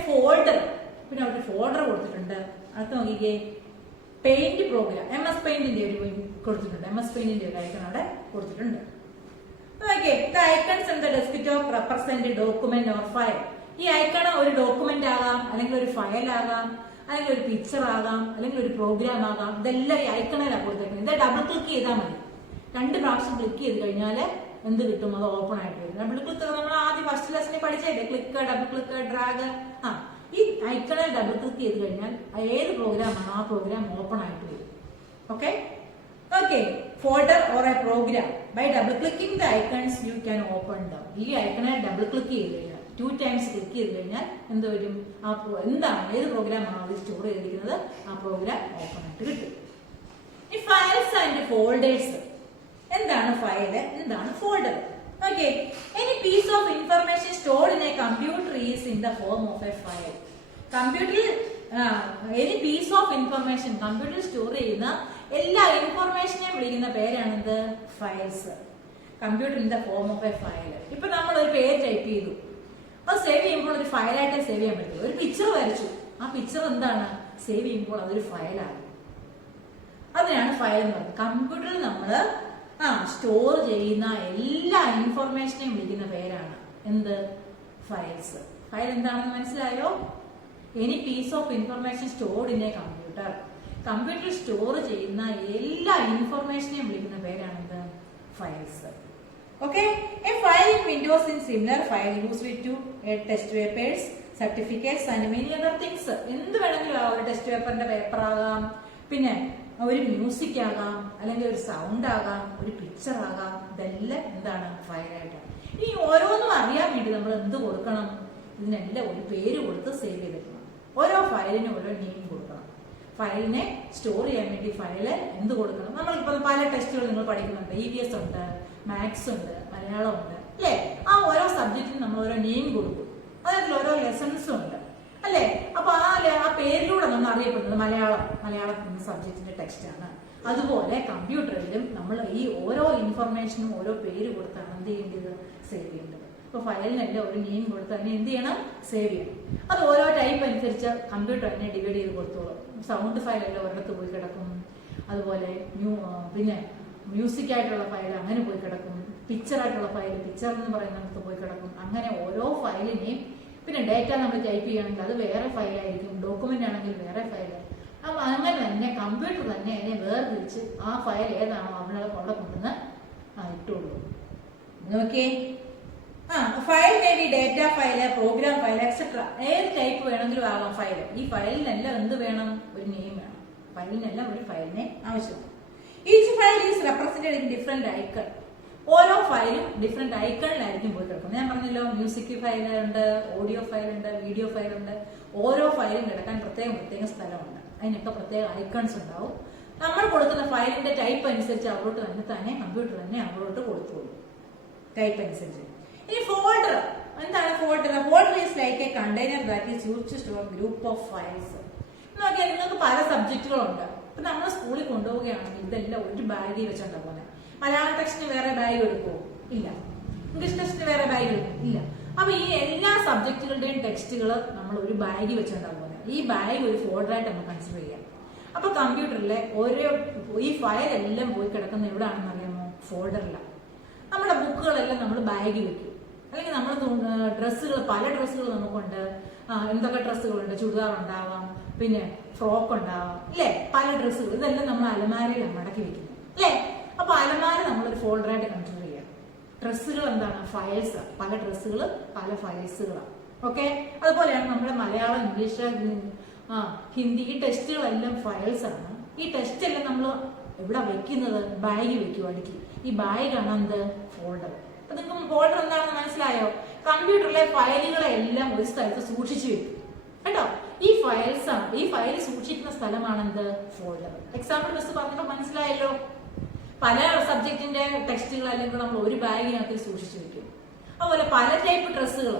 ഫോൾഡർ, പിന്നെ അവിടെ ഫോൾഡർ കൊടുത്തിട്ടുണ്ട്. അടുത്ത് നോക്കിക്കേ, പെയിന്റ് പ്രോഗ്രാം, MS പെയിന്റിന്റെ ഒരു കൊടുത്തിട്ടുണ്ട്. MS പെയിന്റിന്റെ ഒരു ഐക്കൺ അവിടെ കൊടുത്തിട്ടുണ്ട്. Okay, the icons in the desktop represent document or file. ഈ ഐക്കൺ ഒരു ഡോക്യുമെന്റ് ആകാം, അല്ലെങ്കിൽ ഒരു ഫയൽ ആകാം, അല്ലെങ്കിൽ ഒരു പിക്ചർ ആകാം, അല്ലെങ്കിൽ ഒരു പ്രോഗ്രാം ആകാം. ഇതെല്ലാം ഈ ഐക്കണിലാണ് കൊടുത്തേക്കുന്നത്. ഇത് ഡബിൾ ക്ലിക്ക് ചെയ്താൽ മതി. 2 പ്രാവശ്യം ക്ലിക്ക് ചെയ്ത് കഴിഞ്ഞാൽ എന്ത് കിട്ടും? അത് ഓപ്പൺ ആയിട്ട് വരും. ഡബിൾ ക്ലിക്ക് നമ്മൾ ആദ്യം ഫസ്റ്റ് ലെസണിൽ പഠിച്ചല്ലേ, ക്ലിക്ക്, ഡബിൾ ക്ലിക്ക്, ഡ്രാഗ്. ഈ ഐക്കണിൽ ഡബിൾ ക്ലിക്ക് ചെയ്ത് കഴിഞ്ഞാൽ ഏത് പ്രോഗ്രാമാണ് ആ പ്രോഗ്രാം ഓപ്പൺ ആയിട്ട് വരും. Okay, folder or a program by double clicking the icons you can open them. ഈ ഐക്കണിൽ ഡബിൾ ക്ലിക്ക് ചെയ്ത് കഴിഞ്ഞാൽ 2 ടൈംസ് ക്ലിക്ക് ചെയ്ത് കഴിഞ്ഞാൽ എന്ത് വരും? എന്താണ്, ഏത് പ്രോഗ്രാമാണോ അത് സ്റ്റോർ ചെയ്തിരിക്കുന്നത് ആ പ്രോഗ്രാം ഓപ്പൺ ആയിട്ട് കിട്ടും. ഈ ഫയൽസ് ആൻഡ് ഫോൾഡേഴ്സ്. എന്താണ് ഫയല്, എന്താണ് folder? Okay, any piece of information stored in a computer is in the form of a file. കമ്പ്യൂട്ടറിൽ എനി പീസ് ഓഫ് ഇൻഫർമേഷൻ, കമ്പ്യൂട്ടറിൽ സ്റ്റോർ ചെയ്യുന്ന എല്ലാ ഇൻഫർമേഷനെയും വിളിക്കുന്ന പേരാണിത് files. Computer in the form of a file. ഇപ്പൊ നമ്മൾ ഒരു പേര് ടൈപ്പ് ചെയ്തു, അത് സേവ് ചെയ്യുമ്പോൾ ഒരു ഫയലായിട്ട് സേവ് ചെയ്യാൻ പറ്റും. ഒരു പിക്ചർ വരച്ചു, ആ പിക്ചർ എന്താണ്, സേവ് ചെയ്യുമ്പോൾ അതൊരു ഫയലാണ്. അതിനാണ് ഫയൽ എന്ന് പറയുന്നത്. കമ്പ്യൂട്ടറിൽ നമ്മൾ സ്റ്റോർ ചെയ്യുന്ന എല്ലാ ഇൻഫർമേഷനെയും വിളിക്കുന്ന പേരാണ് എന്ത്? ഫയൽസ്. ഫയൽ എന്താണെന്ന് മനസ്സിലായോ? Any piece of information stored in a computer. കമ്പ്യൂട്ടറിൽ സ്റ്റോർ ചെയ്യുന്ന എല്ലാ ഇൻഫർമേഷനെയും വിളിക്കുന്ന പേരാണ് എന്ത്? Files. Okay, a file in Windows is similar file used to test papers, certificates and many other things. എന്ത് വേണമെങ്കിലും ഒരു ടെസ്റ്റ് പേപ്പറിന്റെ പേപ്പർ ആകാം, പിന്നെ ഒരു മ്യൂസിക് ആകാം, അല്ലെങ്കിൽ ഒരു സൗണ്ട് ആകാം, ഒരു പിക്ചർ ആകാം. ഇതെല്ലാം എന്താണ്? ഫയലായിട്ടാണ്. ഇനി ഓരോന്നും അറിയാൻ വേണ്ടി നമ്മൾ എന്ത് കൊടുക്കണം? ഇതിനെല്ലാം ഒരു പേര് കൊടുത്ത് സേവ് ചെയ്തിരിക്കണം. ഓരോ ഫയലിനും ഓരോ നെയിം കൊടുക്കണം. ഫയലിനെ സ്റ്റോർ ചെയ്യാൻ വേണ്ടി ഫയല് എന്ത് കൊടുക്കണം? നമ്മളിപ്പോൾ പല ടെസ്റ്റുകൾ നിങ്ങൾ പഠിക്കുന്നുണ്ട്. EVS ഉണ്ട്, മാത്സ് ഉണ്ട്, മലയാളം ഉണ്ട്, അല്ലേ? ആ ഓരോ സബ്ജക്റ്റിനും നമ്മൾ ഓരോ നെയിം കൊടുക്കും. അതിൽ ഓരോ ലെസൺസും ഉണ്ട്, അല്ലേ? അപ്പൊ ആ പേരിലൂടെ നമ്മൾ അറിയപ്പെടുന്നത് മലയാളം എന്ന സബ്ജക്റ്റിന്റെ ടെക്സ്റ്റ് ആണ്. അതുപോലെ കമ്പ്യൂട്ടറിലും നമ്മൾ ഈ ഓരോ ഇൻഫർമേഷനും ഓരോ പേര് കൊടുത്താണ് എന്ത് ചെയ്യേണ്ടത്? സേവ് ചെയ്യേണ്ടത്. ഇപ്പൊ ഫയലിനെല്ലാം ഒരു നെയിം കൊടുത്ത് തന്നെ എന്ത് ചെയ്യണം? സേവ് ചെയ്യണം. അത് ഓരോ ടൈപ്പ് അനുസരിച്ച് കമ്പ്യൂട്ടർ തന്നെ ഡിവൈഡ് ചെയ്ത് കൊടുത്തോളും. സൗണ്ട് ഫയലെല്ലാം ഒരിടത്ത് പോയി കിടക്കും, അതുപോലെ പിന്നെ മ്യൂസിക് ആയിട്ടുള്ള ഫയൽ അങ്ങനെ പോയി കിടക്കും, പിക്ചർ ആയിട്ടുള്ള ഫയൽ പിക്ചർ എന്ന് പറയുന്നിടത്ത് പോയി കിടക്കും. അങ്ങനെ ഓരോ ഫയലിനെയും, പിന്നെ ഡേറ്റ നമ്മൾ ടൈപ്പ് ചെയ്യുകയാണെങ്കിൽ അത് വേറെ ഫയലായിരിക്കും, ഡോക്യുമെന്റ് ആണെങ്കിൽ വേറെ ഫയൽ. അപ്പൊ അങ്ങനെ തന്നെ കമ്പ്യൂട്ടർ തന്നെ അതിനെ വേർതിരിച്ച് ആ ഫയൽ ഏതാണോ അവിടെ കൊണ്ടുവന്ന് ഇട്ടുള്ളൂ. നോക്കിയേ, file may be data file, program file etcetera. ഏത് ടൈപ്പ് വേണമെങ്കിലും ആകാം ഫയൽ. ഈ ഫയലിനെല്ലാം എന്ത് വേണം? ഒരു നെയിം വേണം. ഫയലിനെല്ലാം ഒരു ഫയലിനെ ആവശ്യമാണ്. Each file is represented in different icon. ഓരോ ഫയലും ഡിഫറെന്റ് ഐക്കണിലായിരിക്കും പോയി കിടക്കുന്നത്. ഞാൻ പറഞ്ഞല്ലോ, മ്യൂസിക് ഫയലുണ്ട്, ഓഡിയോ ഫയലുണ്ട്, വീഡിയോ ഫയലുണ്ട്. ഓരോ ഫയലും കിടക്കാൻ പ്രത്യേക സ്ഥലമുണ്ട്. അതിനൊക്കെ പ്രത്യേക ഐക്കൺസ് ഉണ്ടാവും. നമ്മൾ കൊടുക്കുന്ന ഫയലിന്റെ ടൈപ്പ് അനുസരിച്ച് അവരോട്ട് തന്നെ കമ്പ്യൂട്ടർ തന്നെ അവരോട്ട് കൊടുത്തോളൂ, ടൈപ്പ് അനുസരിച്ച്. ഇനി ഫോൾഡർ. എന്താണ് folder? Folder is like a container that is used to store group of files. നോക്കിയാൽ നിങ്ങൾക്ക് പല സബ്ജക്റ്റുകളുണ്ട്. ഇപ്പൊ നമ്മൾ സ്കൂളിൽ കൊണ്ടുപോവുകയാണെങ്കിൽ ഇതെല്ലാം ഒരു ബാഗിൽ വെച്ചോണ്ടാ പോലെ. മലയാളം ടെക്സ്റ്റിന് വേറെ ബാഗ് എടുക്കുമോ? ഇല്ല. ഇംഗ്ലീഷ് ടെക്സ്റ്റിന് വേറെ ബാഗ് എടുക്കും? ഇല്ല. അപ്പൊ ഈ എല്ലാ സബ്ജക്റ്റുകളുടെയും ടെക്സ്റ്റുകൾ നമ്മൾ ഒരു ബാഗിൽ വെച്ചോണ്ടാ പോലെ. ഈ ബാഗ് ഒരു ഫോൾഡറായിട്ട് നമ്മൾ കൺസിഡർ ചെയ്യാം. അപ്പൊ കമ്പ്യൂട്ടറിലെ ഓരോ ഈ ഫയൽ എല്ലാം പോയി കിടക്കുന്ന എവിടെയാണെന്ന് അറിയാമോ? ഫോൾഡറിലാണ്. നമ്മുടെ ബുക്കുകളെല്ലാം നമ്മൾ ബാഗിൽ വെക്കും. അല്ലെങ്കിൽ നമ്മൾ ഡ്രസ്സുകൾ, പല ഡ്രസ്സുകൾ നമുക്കുണ്ട്. എന്തൊക്കെ ഡ്രസ്സുകളുണ്ട്? ചുരിദാർ ഉണ്ടാവാം, പിന്നെ ഫ്രോക്ക് ഉണ്ടാവാം, അല്ലേ? പല ഡ്രസ്സുകൾ. ഇതെല്ലാം നമ്മൾ അലമാരയിലാണ് മടക്കി വെക്കുന്നത്, അല്ലേ? അപ്പൊ അലമാര നമ്മളൊരു ഫോൾഡറായിട്ട് കൺസിഡർ ചെയ്യാം. ഡ്രസ്സുകൾ എന്താണ്? ഫയൽസ്. പല ഡ്രസ്സുകൾ പല ഫയൽസുകളാണ്. ഓക്കെ, അതുപോലെയാണ് നമ്മുടെ മലയാളം, ഇംഗ്ലീഷ്, ഹിന്ദി, ഈ ടെസ്റ്റുകളെല്ലാം ഫയൽസ് ആണ്. ഈ ടെസ്റ്റ് എല്ലാം നമ്മൾ എവിടെ വെക്കുന്നത്? ബാഗിൽ വെക്കും, അടുക്കി. ഈ ബാഗാണ് എന്ത്? ഫോൾഡർ. അപ്പൊ നിങ്ങൾക്ക് ഫോൾഡർ എന്താണെന്ന് മനസ്സിലായോ? കമ്പ്യൂട്ടറിലെ ഫയലുകളെ എല്ലാം ഒരു സ്ഥലത്ത് സൂക്ഷിച്ചു വെക്കും കേട്ടോ. ഈ ഫയൽസ് ആണ്. ഈ ഫയൽ സൂക്ഷിക്കുന്ന സ്ഥലമാണ് എന്ത്? ഫോൾഡർ. എക്സാമ്പിൾ മിസ് പറഞ്ഞപ്പോ മനസ്സിലായല്ലോ. പല സബ്ജക്റ്റിന്റെ ടെക്സ്റ്റുകൾ അല്ലെങ്കിൽ നമ്മൾ ഒരു ബാഗിനകത്ത് സൂക്ഷിച്ചു വെക്കും. അതുപോലെ പല ടൈപ്പ് ഡ്രസ്സുകൾ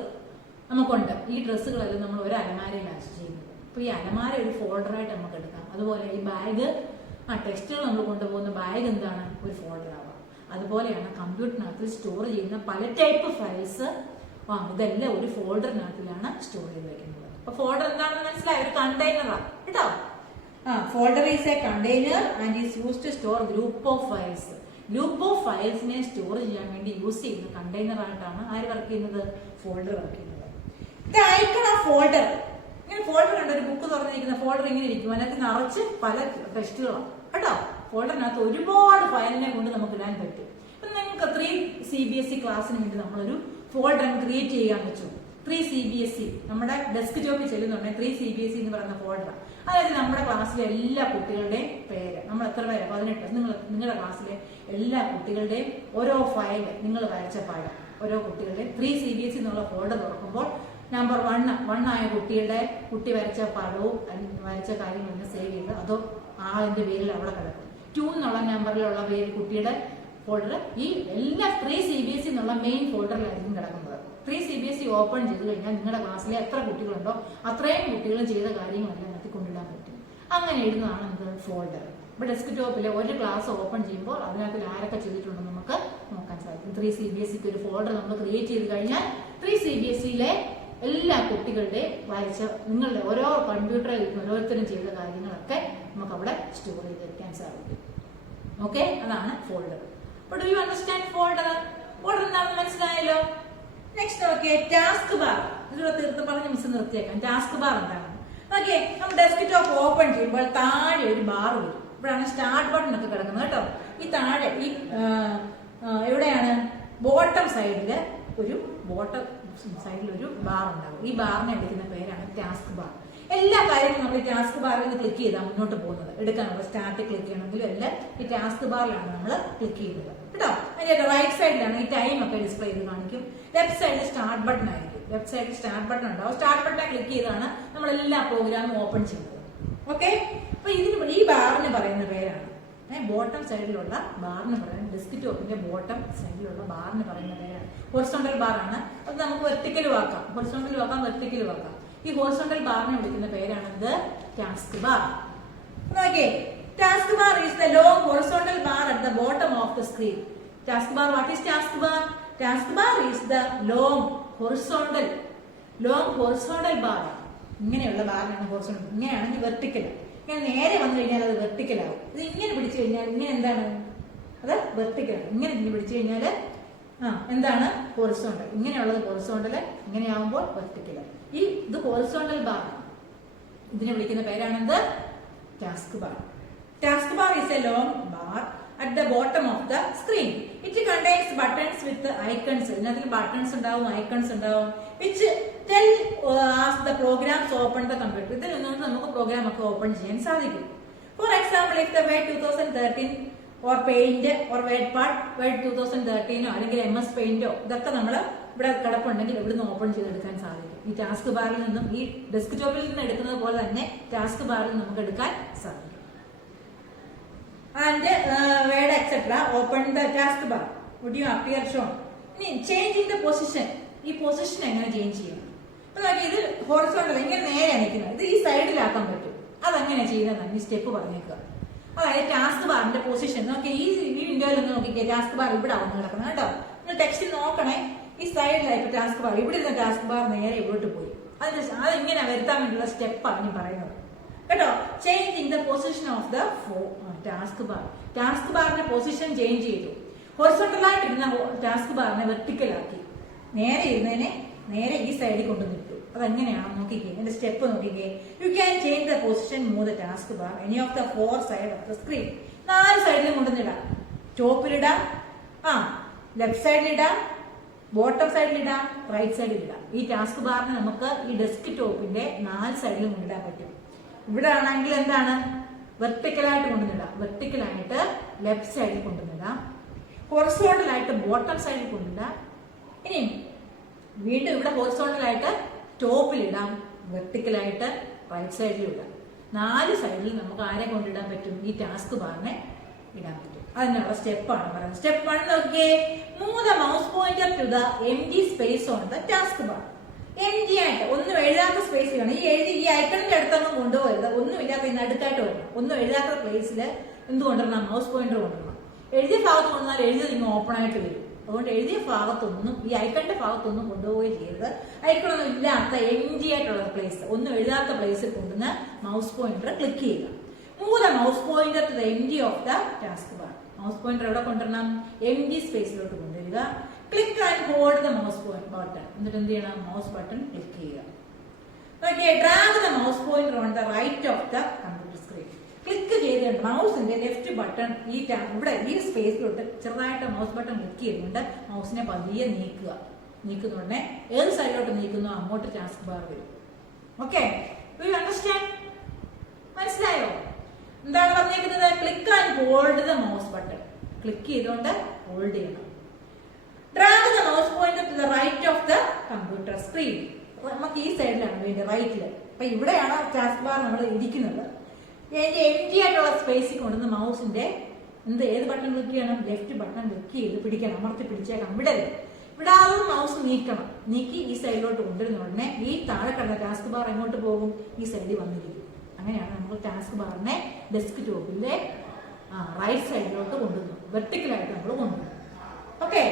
നമുക്കുണ്ട്. ഈ ഡ്രസ്സുകളെല്ലാം നമ്മൾ ഒരു അലമാരയിലാണ് ചെയ്യുന്നത്. അപ്പൊ ഈ അലമാര ഒരു ഫോൾഡറായിട്ട് നമുക്ക് എടുക്കാം. അതുപോലെ ഈ ബാഗ് ടെക്സ്റ്റുകൾ നമ്മൾ കൊണ്ടുപോകുന്ന ബാഗ് എന്താണ്, ഒരു ഫോൾഡർ ആവാം. അതുപോലെയാണ് കമ്പ്യൂട്ടറിനകത്ത് സ്റ്റോർ ചെയ്യുന്ന പല ടൈപ്പ് ഫയൽസ്, ഇതെല്ലാം ഒരു ഫോൾഡറിനകത്തിലാണ് സ്റ്റോർ ചെയ്ത് വെക്കുന്നത്. അപ്പൊ ഫോൾഡർ എന്താണെന്ന് മനസ്സിലായി, ഒരു കണ്ടെയ്നറാണ് കേട്ടോ. Folder is a container and is use to store group of files. Group of ഫയൽസിനെ സ്റ്റോർ ചെയ്യാൻ വേണ്ടി യൂസ് ചെയ്യുന്ന കണ്ടെയ്നർ ആയിട്ടാണ് ആര് വർക്ക് ചെയ്യുന്നത്, ഫോൾഡർ വർക്ക് ചെയ്യുന്നത്. ഇത് ഐക്കൺ ഓഫ് ഫോൾഡർ. ഇങ്ങനെ ഫോൾഡർ കണ്ട ഒരു ബുക്ക് തുറന്നിരിക്കുന്ന ഫോൾഡർ ഇങ്ങനെ ഇരിക്കും, അതിനകത്ത് നിറച്ച് പല ടെക്സ്റ്റുകളാണ് കേട്ടോ. ഫോൾഡറിനകത്ത് ഒരുപാട് ഫയലിനെ കൊണ്ട് നമുക്ക് ഇടാൻ പറ്റും. ഇപ്പൊ നിങ്ങൾക്ക് 3 CBSE ക്ലാസ്സിന് വേണ്ടി നമ്മളൊരു ഫോൾഡർ ക്രിയേറ്റ് ചെയ്യാൻ വെച്ചു. 3 CBSE നമ്മുടെ ഡെസ്ക് ജോബിൽ ചെല്ലുന്നുണ്ടെങ്കിൽ 3 CBSE എന്ന് പറയുന്ന ഫോൾഡർ, അതായത് നമ്മുടെ ക്ലാസ്സിലെ എല്ലാ കുട്ടികളുടെയും പേര്, നമ്മൾ എത്ര പേര് 18, നിങ്ങളുടെ ക്ലാസ്സിലെ എല്ലാ കുട്ടികളുടെയും ഓരോ ഫയൽ നിങ്ങൾ വരച്ച പാഠം, ഓരോ കുട്ടികളുടെയും 3 CBSE എന്നുള്ള ഫോൾഡർ തുറക്കുമ്പോൾ നമ്പർ 1 ആയ കുട്ടി വരച്ച പടവും വരച്ച കാര്യങ്ങളൊന്നും സേവ് ചെയ്ത് അതോ ആളിന്റെ പേരിൽ അവിടെ കിടക്കും. 2 എന്നുള്ള നമ്പറിലുള്ള പേര് കുട്ടിയുടെ ഫോൾഡർ ഈ എല്ലാ 3 CBSE എന്നുള്ള മെയിൻ ഫോൾഡറിലായിരിക്കും കിടക്കുന്നത്. 3 CBSE ഓപ്പൺ ചെയ്ത് കഴിഞ്ഞാൽ നിങ്ങളുടെ ക്ലാസ്സിലെ എത്ര കുട്ടികളുണ്ടോ അത്രയും കുട്ടികൾ ചെയ്ത കാര്യങ്ങളെല്ലാം അതിൽ കൊണ്ടിടാൻ പറ്റും. അങ്ങനെ ഇടുന്നതാണ് എന്ത്, ഫോൾഡർ. ഇപ്പൊ ഡെസ്ക്ടോപ്പിലെ ഒരു ക്ലാസ് ഓപ്പൺ ചെയ്യുമ്പോൾ അതിനകത്ത് ആരൊക്കെ ചെയ്തിട്ടുണ്ടെന്ന് നമുക്ക് നോക്കാൻ സാധിക്കും. 3 CBSEക്ക് ഒരു ഫോൾഡർ നമ്മൾ ക്രിയേറ്റ് ചെയ്ത് കഴിഞ്ഞാൽ 3 CBSEയിലെ എല്ലാ കുട്ടികളുടെ വരച്ച നിങ്ങളുടെ ഓരോ കമ്പ്യൂട്ടറിൽ ഓരോരുത്തരും ചെയ്ത കാര്യങ്ങളൊക്കെ നമുക്ക് അവിടെ സ്റ്റോർ ചെയ്ത് വെക്കാൻ സാധിക്കും. ഓക്കെ, അതാണ് folder. Do you understand folder? Folder എന്താണെന്ന് മനസ്സിലായല്ലോ. Next okay, task bar. ഇതിലൂടെ തീർത്ത് പറഞ്ഞ് മിസ് നിർത്തിയേക്കാം. ടാസ്ക് ബാർ എന്താണ്? ഓക്കെ, നമ്മൾ ഡെസ്ക്ടോപ്പ് ഓപ്പൺ ചെയ്യുമ്പോൾ താഴെ ഒരു ബാർ വരും. ഇവിടെയാണ് സ്റ്റാർട്ട് ബട്ടൺ ഒക്കെ കിടക്കുന്നത് കേട്ടോ. ഈ താഴെ ഈ എവിടെയാണ് ബോട്ടം സൈഡില് ഒരു ബാർ ഉണ്ടാകും. ഈ ബാറിനെ വിളിക്കുന്ന പേരാണ് ടാസ്ക് ബാർ. എല്ലാ കാര്യങ്ങളും നമ്മൾ ഈ ടാസ്ക് ബാറിൽ നിന്ന് ക്ലിക്ക് ചെയ്താൽ മുന്നോട്ട് പോകുന്നത്. എടുക്കാനുള്ള സ്റ്റാർട്ട് ക്ലിക്ക് ചെയ്യണമെങ്കിലും എല്ലാം ഈ ടാസ്ക് ബാറിലാണ് നമ്മൾ ക്ലിക്ക് ചെയ്യുന്നത് കേട്ടോ. അതിന്റെ റൈറ്റ് സൈഡിലാണ് ഈ ടൈം ഒക്കെ ഡിസ്പ്ലേ ചെയ്ത് കാണിക്കും. ലെഫ്റ്റ് സൈഡിൽ സ്റ്റാർട്ട് ബട്ടൺ ആയിരിക്കും. ലെഫ്റ്റ് സൈഡിൽ സ്റ്റാർട്ട് ബട്ടൺ ഉണ്ടാവും. സ്റ്റാർട്ട് ബട്ടൺ ക്ലിക്ക് ചെയ്താണ് നമ്മൾ എല്ലാ പ്രോഗ്രാമും ഓപ്പൺ ചെയ്യുന്നത്. ഓക്കെ, അപ്പൊ ഈ ബാറിന് പറയുന്ന പേരാണ്, ബോട്ടം സൈഡിലുള്ള ബാറിന് പറയുന്നത്, ഡെസ്ക്ടോപ്പിന്റെ ബോട്ടം സൈഡിലുള്ള ബാറിന് പറയുന്ന പേരാണ് ഹൊറിസോണ്ടൽ ബാർ ആണ്. അത് നമുക്ക് വെർട്ടിക്കലും ആക്കാം, ഹൊറിസോണ്ടലും ആക്കാം, വെർട്ടിക്കലും ആക്കാം. ഈ ഹൊറിസോണ്ടൽ ബാറിനെ വിളിക്കുന്ന പേരാണ് ഇത് task bar. Okay, task bar is the long horizontal bar at the bottom of the screen. Task bar, what is task bar? Task bar is the long horizontal bar. ഇങ്ങനെയുള്ള ബാറിനാണ് ഹൊറിസോണ്ടൽ. ഇങ്ങനെയാണെങ്കിൽ vertical. ഇങ്ങനെ നേരെ വന്നു കഴിഞ്ഞാൽ അത് vertical ആവും. ഇത് ഇങ്ങനെ പിടിച്ചു കഴിഞ്ഞാൽ ഇങ്ങനെ എന്താണ്, അത് വെർട്ടിക്കൽ. ഇങ്ങനെ പിടിച്ചു കഴിഞ്ഞാൽ എന്താണ്, ഹൊറിസോണ്ടൽ. ഇങ്ങനെയുള്ളത് ഹൊറിസോണ്ടൽ, ഇങ്ങനെയാവുമ്പോൾ വെർട്ടിക്കൽ. ഇത് ഹൊറിസോണ്ടൽ ബാർ. ഇതിനെ വിളിക്കുന്ന പേരാണെന്ത്, task bar. Task bar is a long bar at the bottom of the screen. It contains buttons with icons. ഇതിനകത്ത് ബട്ടൺസ് ഉണ്ടാവും, ഐക്കൺസ് ഉണ്ടാവും, which tell us the programs open the computer. ഇതിൽ നിന്നുകൊണ്ട് നമുക്ക് programme ഒക്കെ ഓപ്പൺ ചെയ്യാൻ സാധിക്കും. For example, if the Word 2013 or Paint or WordPad Word 2013 അല്ലെങ്കിൽ MS Paint ഇതൊക്കെ നമ്മൾ ഇവിടെ കിടപ്പുണ്ടെങ്കിൽ ഇവിടുന്ന് ഓപ്പൺ ചെയ്തെടുക്കാൻ സാധിക്കും. ഈ ടാസ്ക് ബാറിൽ നിന്നും ഈ ഡെസ്ക്ടോപ്പിൽ നിന്ന് എടുക്കുന്നത് പോലെ തന്നെ ടാസ്ക് ബാറിൽ നമുക്ക് എടുക്കാൻ സാധിക്കും. And Word etc. open the taskbar. Would you appear shown? Changing the position. ഈ പൊസിഷൻ എങ്ങനെ ചേഞ്ച് ചെയ്യണം? അപ്പൊ ഇത് ഹൊറിസോണ്ടൽ ഇങ്ങനെ നേരെ നിൽക്കുന്നത്, ഇത് ഈ സൈഡിലാക്കാൻ പറ്റും. അതെങ്ങനെ ചെയ്യുന്നതാണ് ഈ സ്റ്റെപ്പ് പറഞ്ഞേക്കുക. അതായത് ടാസ്ക് ബാറിന്റെ പൊസിഷൻ നോക്കി. ഈ വിൻഡോയിൽ ഒന്ന് നോക്കിക്കേ, ടാസ്ക് ബാർ ഇവിടെ വന്ന് കിടക്കണം കേട്ടോ. നിങ്ങൾ ടെക്സ്റ്റ് നോക്കണേ. ഈ സൈഡിലായിട്ട് ടാസ്ക് ബാർ, ഇവിടെ ഇരുന്ന ടാസ്ക് ബാർ നേരെ ഇവിടോട്ട് പോയി. അതിങ്ങനെ വരുത്താൻ വേണ്ടിയുള്ള സ്റ്റെപ്പാണ് ഞാൻ പറയുന്നത് കേട്ടോ. Changing the position of the task bar. Task ബാറിന്റെ പൊസിഷൻ ചേഞ്ച് ചെയ്തു. ഹൊറിസോണ്ടലായിട്ടിരുന്ന ടാസ്ക് ബാറിനെ വെർട്ടിക്കലാക്കി. നേരെ ഇരുന്നതിനെ നേരെ ഈ സൈഡിൽ കൊണ്ടുവന്നിട്ടു. അതെങ്ങനെയാണെന്ന് നോക്കിക്കേ, എന്റെ സ്റ്റെപ്പ് നോക്കിക്കേ. You can change the position move the task bar any of the 4 side of the screen. 4 സൈഡിലും കൊണ്ടുവന്നിടാം. ടോപ്പിലിടാം, ലെഫ്റ്റ് സൈഡിലിടാം, ബോട്ടം സൈഡിലിടാം, റൈറ്റ് സൈഡിലിടാം. ഈ ടാസ്ക് ബാറിന് നമുക്ക് ഈ ഡെസ്ക് ടോപ്പിന്റെ 4 സൈഡിലും കൊണ്ടിടാൻ പറ്റും. ഇവിടെ ആണെങ്കിൽ എന്താണ്, വെർട്ടിക്കലായിട്ട് കൊണ്ടുവന്നിടാം. വെർട്ടിക്കലായിട്ട് ലെഫ്റ്റ് സൈഡിൽ കൊണ്ടുവന്നിടാം, ഹൊറിസോണ്ടലായിട്ട് ബോട്ടം സൈഡിൽ കൊണ്ടുവന്നിടാം. ഇനി വീണ്ടും ഇവിടെ ഹൊറിസോണ്ടലായിട്ട് ടോപ്പിലിടാം, വെർട്ടിക്കലായിട്ട് റൈറ്റ് സൈഡിലും ഇടാം. 4 സൈഡിൽ നമുക്ക് ആരെ കൊണ്ടിടാൻ പറ്റും, ഈ ടാസ്ക് ബാറിനെ ഇടാൻ പറ്റും. അതിനുള്ള സ്റ്റെപ്പാണ് പറയുന്നത്. സ്റ്റെപ്പ് 1 നോക്കിയേ, move the mouse pointer to the empty space on the task bar. Empty ആയിട്ട് ഒന്നും എഴുതാത്ത സ്പേസ് വേണം. ഈ ഐക്കണിന്റെ അടുത്തൊന്നും കൊണ്ടുപോകരുത്. ഒന്നും ഇല്ലാത്ത നടുക്കായിട്ട് വരണം. ഒന്നും എഴുതാത്ത പ്ലേസിൽ എന്ത് കൊണ്ടുവരണം? മൗസ് പോയിന്റർ കൊണ്ടുവരണം. എഴുതിയ ഭാഗത്ത് കൊണ്ടുവന്നാൽ എഴുതിയത് ഇങ്ങനെ ഓപ്പൺ ആയിട്ട് വരും. അതുകൊണ്ട് എഴുതിയ ഭാഗത്തൊന്നും ഈ ഐക്കണിന്റെ ഭാഗത്തൊന്നും കൊണ്ടുപോവുകയും ചെയ്യരുത്. ഐക്കണൊന്നും ഇല്ലാത്ത എംറ്റി ആയിട്ടുള്ള പ്ലേസ്, ഒന്നും എഴുതാത്ത പ്ലേസിൽ കൊണ്ടുവന്ന് മൗസ് പോയിന്റർ ക്ലിക്ക് ചെയ്യുക. Move the mouse pointer to the empty of the task bar. Mouse pointer എവിടെ കൊണ്ടുവരണം? എംറ്റി സ്പേസിലോട്ട് കൊണ്ടുവരിക. Click and hold the mouse button. എന്നിട്ട് എന്ത് ചെയ്യണം? മൗസ് ബട്ടൺ ക്ലിക്ക് ചെയ്യുക. Okay, drag the mouse pointer on the right of the computer screen. Click ചെയ്ത് മൗസിന്റെ ലെഫ്റ്റ് ബട്ടൺ ഇവിടെ ഈ സ്പേസിലോട്ട് ചെറുതായിട്ട് മൗസ് ബട്ടൺ ക്ലിക്ക് ചെയ്തുകൊണ്ട് മൗസിനെ പതിയെ നീക്കുക. നീക്കുന്നുടനെ ഏത് സൈഡിലോട്ട് നീക്കുന്നു അങ്ങോട്ട് ടാസ്ക് ബാർ വരും. Okay, you understand? മനസ്സിലായോ? എന്താണ് പറഞ്ഞേക്കുന്നത്? Click and hold the mouse button. Click ചെയ്തുകൊണ്ട് ഹോൾഡ് ചെയ്യണം. Drag the mouse pointer to the right of the computer screen. നമുക്ക് ഈ സൈഡിലാണ് വേണ്ടി, റൈറ്റില്. അപ്പൊ ഇവിടെയാണ് ടാസ്ക് ബാർ നമ്മൾ ഇരിക്കുന്നത്. എംറ്റി ആയിട്ടുള്ള സ്പേസിൽ കൊണ്ടുവന്ന് മൗസിന്റെ ഏത് ബട്ടൺ ക്ലിക്ക് ചെയ്യണം? ലെഫ്റ്റ് ബട്ടൺ ക്ലിക്ക് ചെയ്ത് പിടിക്കണം, അമർത്തി പിടിച്ചേക്കാം. വിടാതെ മൗസ് നീക്കണം. നീക്കി ഈ സൈഡിലോട്ട് കൊണ്ടുവരുന്ന ഉടനെ ഈ താഴെ കിടന്ന ടാസ്ക് ബാർ എങ്ങോട്ട് പോകും? ഈ സൈഡിൽ വന്നിരിക്കും. അങ്ങനെയാണ് നമ്മൾ ടാസ്ക് ബാറിനെ ഡെസ്ക് ടോപ്പിന്റെ റൈറ്റ് സൈഡിലോട്ട് കൊണ്ടുവന്നു, വെർട്ടിക്കലായിട്ട് നമ്മൾ കൊണ്ടുവന്നു. Okay,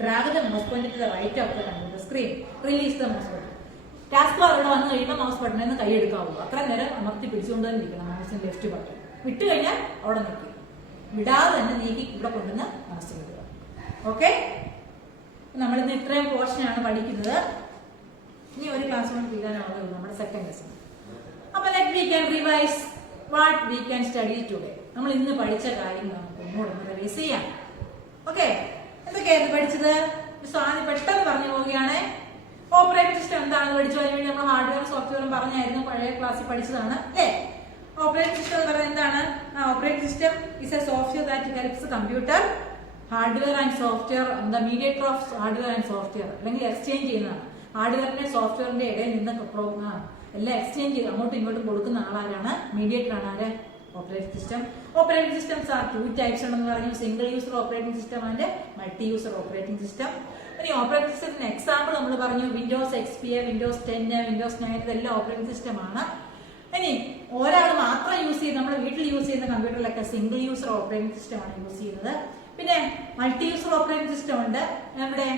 drag the mouse pointer to the right of the computer screen. Release the mouse button. Task bar ഇവിടെ വന്നു കഴിയുമ്പോൾ മൗസ് ബട്ടണിൽ നിന്ന് കൈ എടുക്കാവുള്ളൂ. അത്ര നേരം അമർത്തി പിടിച്ചുകൊണ്ട് തന്നെ ഇരിക്കണം മൗസിന്റെ ലെഫ്റ്റ് ബട്ടൺ. വിട്ട് കഴിഞ്ഞാൽ അവിടെ നിൽക്കും. വിടാതെ തന്നെ നീക്കി ഇവിടെ കൊണ്ടുവന്ന് മൗസ് വിടുക. ഓക്കെ, നമ്മളിന്ന് ഇത്രയും പോർഷനാണ് പഠിക്കുന്നത്. ഇനി ഒരു ക്ലാസ് കൊണ്ട് തീരാനാവുള്ളൂ നമ്മുടെ സെക്കൻഡ് ലെസൺ. അപ്പൊ let we can revise what we can study today. നമ്മൾ ഇന്ന് പഠിച്ച കാര്യം നമുക്ക് ഒന്നുകൂടെ റിവൈസ് ചെയ്യാം. ഓക്കെ, എന്തൊക്കെയായിരുന്നു പഠിച്ചത്? ആദ്യം പെട്ടെന്ന് പറഞ്ഞു പോവുകയാണ്. ഓപ്പറേറ്റിംഗ് സിസ്റ്റം എന്താണെന്ന് പഠിച്ചു. അതിനുവേണ്ടി നമ്മൾ ഹാർഡ്വെയർ സോഫ്റ്റ്വെയറും പറഞ്ഞായിരുന്നു, പഴയ ക്ലാസ്സിൽ പഠിച്ചതാണ് അല്ലേ? ഓപ്പറേറ്റിംഗ് സിസ്റ്റം എന്ന് പറയുന്നത് എന്താണ്? Operating system is a software that helps computer hardware and software, എന്താ mediator of hardware and software, അല്ലെങ്കിൽ എക്സ്ചേഞ്ച് ചെയ്യുന്നതാണ്. ഹാർഡ്വെയറിന്റെ സോഫ്റ്റ്വെയറിന്റെ ഇടയിൽ നിന്ന് എല്ലാം എക്സ്ചേഞ്ച് ചെയ്ത് അങ്ങോട്ടും ഇങ്ങോട്ടും കൊടുക്കുന്ന ആളാരാണ്? മീഡിയേറ്റർ ആണ്. ആര്? Operating system. Operating systems R 2 types ഉണ്ടെന്ന് പറഞ്ഞു. Single user operating system and multi user operating system. ഇനി ഓപ്പറേറ്റിംഗ് സിസ്റ്റത്തിന് എക്സാമ്പിൾ നമ്മൾ പറഞ്ഞു വിൻഡോസ് XP, വിൻഡോസ് 10, വിൻഡോസ് 9, ഇതെല്ലാം ഓപ്പറേറ്റിംഗ് സിസ്റ്റം ആണ്. ഇനി ഒരാൾ മാത്രം യൂസ് ചെയ്യുന്ന, നമ്മുടെ വീട്ടിൽ യൂസ് ചെയ്യുന്ന കമ്പ്യൂട്ടറിലൊക്കെ സിംഗിൾ യൂസർ ഓപ്പറേറ്റിംഗ് സിസ്റ്റം ആണ് യൂസ് ചെയ്യുന്നത്. പിന്നെ മൾട്ടി യൂസർ ഓപ്പറേറ്റിംഗ് സിസ്റ്റം ഉണ്ട്. നമ്മുടെ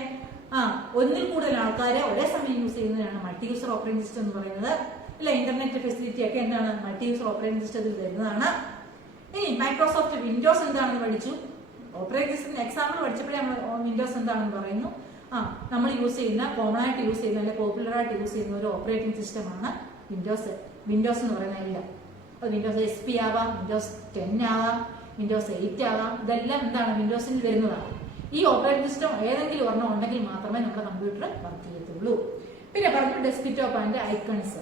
ഒന്നിൽ കൂടുതൽ ആൾക്കാരെ ഒരേ സമയം യൂസ് ചെയ്യുന്നതാണ് മൾട്ടി യൂസർ ഓപ്പറേറ്റിംഗ് സിസ്റ്റം എന്ന് പറയുന്നത്. ഇല്ല, ഇന്റർനെറ്റ് ഫെസിലിറ്റി ഒക്കെ എന്താണ്? മൾട്ടി യൂസർ ഓപ്പറേറ്റിംഗ് സിസ്റ്റത്തിൽ വരുന്നതാണ്. ഇനി മൈക്രോസോഫ്റ്റ് വിൻഡോസ് എന്താണെന്ന് പഠിച്ചു. ഓപ്പറേറ്റിംഗ് സിസ്റ്റം എക്സാമ്പിൾ പഠിച്ചപ്പോഴേ നമ്മൾ വിൻഡോസ് എന്താണെന്ന് പറയുന്നു. നമ്മൾ യൂസ് ചെയ്യുന്ന, കോമൺ ആയിട്ട് യൂസ് ചെയ്യുന്ന, അല്ലെങ്കിൽ പോപ്പുലർ ആയിട്ട് യൂസ് ചെയ്യുന്ന ഒരു ഓപ്പറേറ്റിംഗ് സിസ്റ്റമാണ് വിൻഡോസ്. വിൻഡോസ് എന്ന് പറയുന്ന എല്ലാം, അത് വിൻഡോസ് XP ആവാം, വിൻഡോസ് 10 ആവാം, വിൻഡോസ് 8 ആവാം, ഇതെല്ലാം എന്താണ്? വിൻഡോസിൽ വരുന്നതാണ്. ഈ ഓപ്പറേറ്റിംഗ് സിസ്റ്റം ഏതെങ്കിലും ഒരെണ്ണം ഉണ്ടെങ്കിൽ മാത്രമേ നമ്മുടെ കമ്പ്യൂട്ടർ വർക്ക് ചെയ്യത്തുള്ളൂ. പിന്നെ പറഞ്ഞു ഡെസ്ക്ടോപ്പ് ആൻഡ് ഐക്കൺസ്,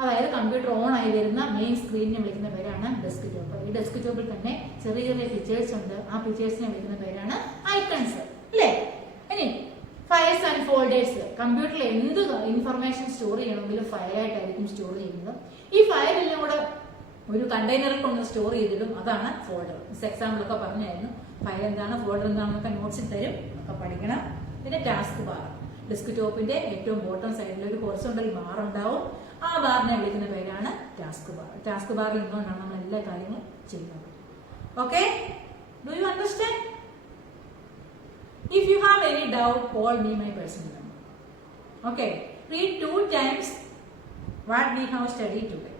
അതായത് കമ്പ്യൂട്ടർ ഓൺ ആയി വരുന്ന മെയിൻ സ്ക്രീനിനെ വിളിക്കുന്ന പേരാണ് ഡെസ്ക്ടോപ്പ്. ഈ ഡെസ്ക്ടോപ്പിൽ തന്നെ ചെറിയ ചെറിയ ഫീച്ചേഴ്സ് ഉണ്ട്. ആ ഫീച്ചേഴ്സിനെ വിളിക്കുന്ന പേരാണ് ഐക്കൺസ് അല്ലേ? ഇനി ഫയൽസ് ആൻഡ് ഫോൾഡേഴ്സ്. കമ്പ്യൂട്ടറിൽ എന്ത് ഇൻഫർമേഷൻ സ്റ്റോർ ചെയ്യണമെങ്കിലും ഫയലായിട്ടായിരിക്കും സ്റ്റോർ ചെയ്യുന്നത്. ഈ ഫയലെല്ലാം കൂടെ ഒരു കണ്ടെയ്നറിൽ കൊണ്ട് സ്റ്റോർ ചെയ്തിടും, അതാണ് ഫോൾഡർ. എക്സാമ്പിൾ ഒക്കെ പറഞ്ഞായിരുന്നു. ഫയൽ എന്താണ്, ഫോൾഡർ എന്താണെന്നൊക്കെ നോട്ട്സിൽ തരും, ഒക്കെ പഠിക്കണം. പിന്നെ ടാസ്ക് ബാർ, ഡെസ്ക്ടോപ്പിന്റെ ഏറ്റവും ബോട്ടം സൈഡിൽ ഒരു ഹൊറിസോണ്ടൽ ബാർ ഉണ്ടാവും. ആ ബാറിനെ വിളിക്കുന്ന പേരാണ് ടാസ്ക് ബാർ. ടാസ്ക് ബാറിൽ നിന്നുകൊണ്ടാണ് നമ്മൾ എല്ലാ കാര്യങ്ങളും ചെയ്യുന്നത്. Okay, do you understand? If you have any doubt, call me my personal number. Okay, read 2 times what we have studied today.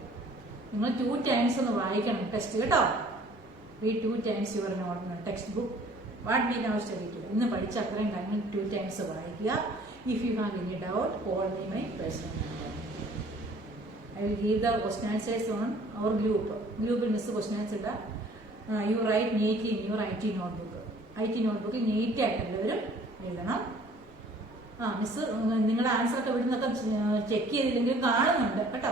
നിങ്ങൾ 2 times ഒന്ന് വായിക്കണം ടെക്സ്റ്റ് കേട്ടോ. Read 2 times your text book what we have studied today. ഇന്ന് പഠിച്ച അത്രയും കാര്യങ്ങൾ 2 times വായിക്കുക. If you have any doubt, call me my personal number. I will give the question answers on our group. ഗ്രൂപ്പിൽ miss question answer ഇടാം. You write neatly in your IT notebook. IT നോട്ട്ബുക്കിൽ neat ആയിട്ട് എല്ലാവരും എഴുതണം. Miss നിങ്ങളുടെ answer ഒക്കെ ഇവിടുന്നൊക്കെ check ചെയ്തില്ലെങ്കിലും കാണുന്നുണ്ട് കേട്ടോ.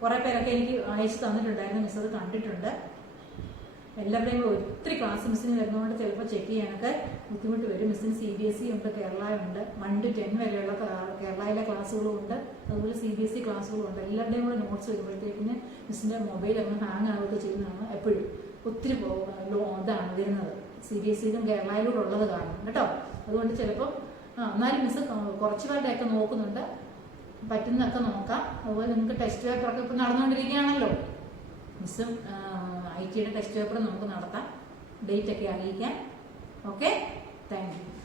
കുറെ പേരൊക്കെ എനിക്ക് അയച്ചു തന്നിട്ടുണ്ടായിരുന്നു, മിസ് അത് കണ്ടിട്ടുണ്ട്. എല്ലാവരുടെയും ഒത്തിരി ക്ലാസ് മിസ്സിന് വരുന്നതുകൊണ്ട് ചിലപ്പോൾ ചെക്ക് ചെയ്യാനൊക്കെ ബുദ്ധിമുട്ട് വരും. മിസ്സിന് CBSE ഉണ്ട്, കേരള ഉണ്ട്, 1 to 10 വരെയുള്ള കേരളയിലെ ക്ലാസ്സുകളും ഉണ്ട്, അതുപോലെ CBSE ക്ലാസ്സുകളും ഉണ്ട്. എല്ലാവരുടെയും കൂടെ നോട്ട്സ് വരുമ്പോഴത്തേക്കിന് മിസ്സിൻ്റെ മൊബൈൽ അങ്ങനെ ഹാങ് ആവുകയൊക്കെ ചെയ്യുന്നതാണ്. എപ്പോഴും ഒത്തിരി ഇതാണ് വരുന്നത്. CBSEയിലും കേരളയിലൂടെ ഉള്ളത് കാരണം കേട്ടോ. അതുകൊണ്ട് ചിലപ്പോൾ എന്നാലും മിസ് കുറച്ച് പേരുടെയൊക്കെ നോക്കുന്നുണ്ട്, പറ്റുന്നതൊക്കെ നോക്കാം. അതുപോലെ നിങ്ങൾക്ക് ടെസ്റ്റ് പേപ്പറൊക്കെ ഇപ്പം നടന്നുകൊണ്ടിരിക്കുകയാണല്ലോ. മിസ്സും IT യുടെ ടെസ്റ്റ് പേപ്പർ നമുക്ക് നടത്താം, ഡേറ്റ് ഒക്കെ അറിയിക്കാൻ. Okay, thank you.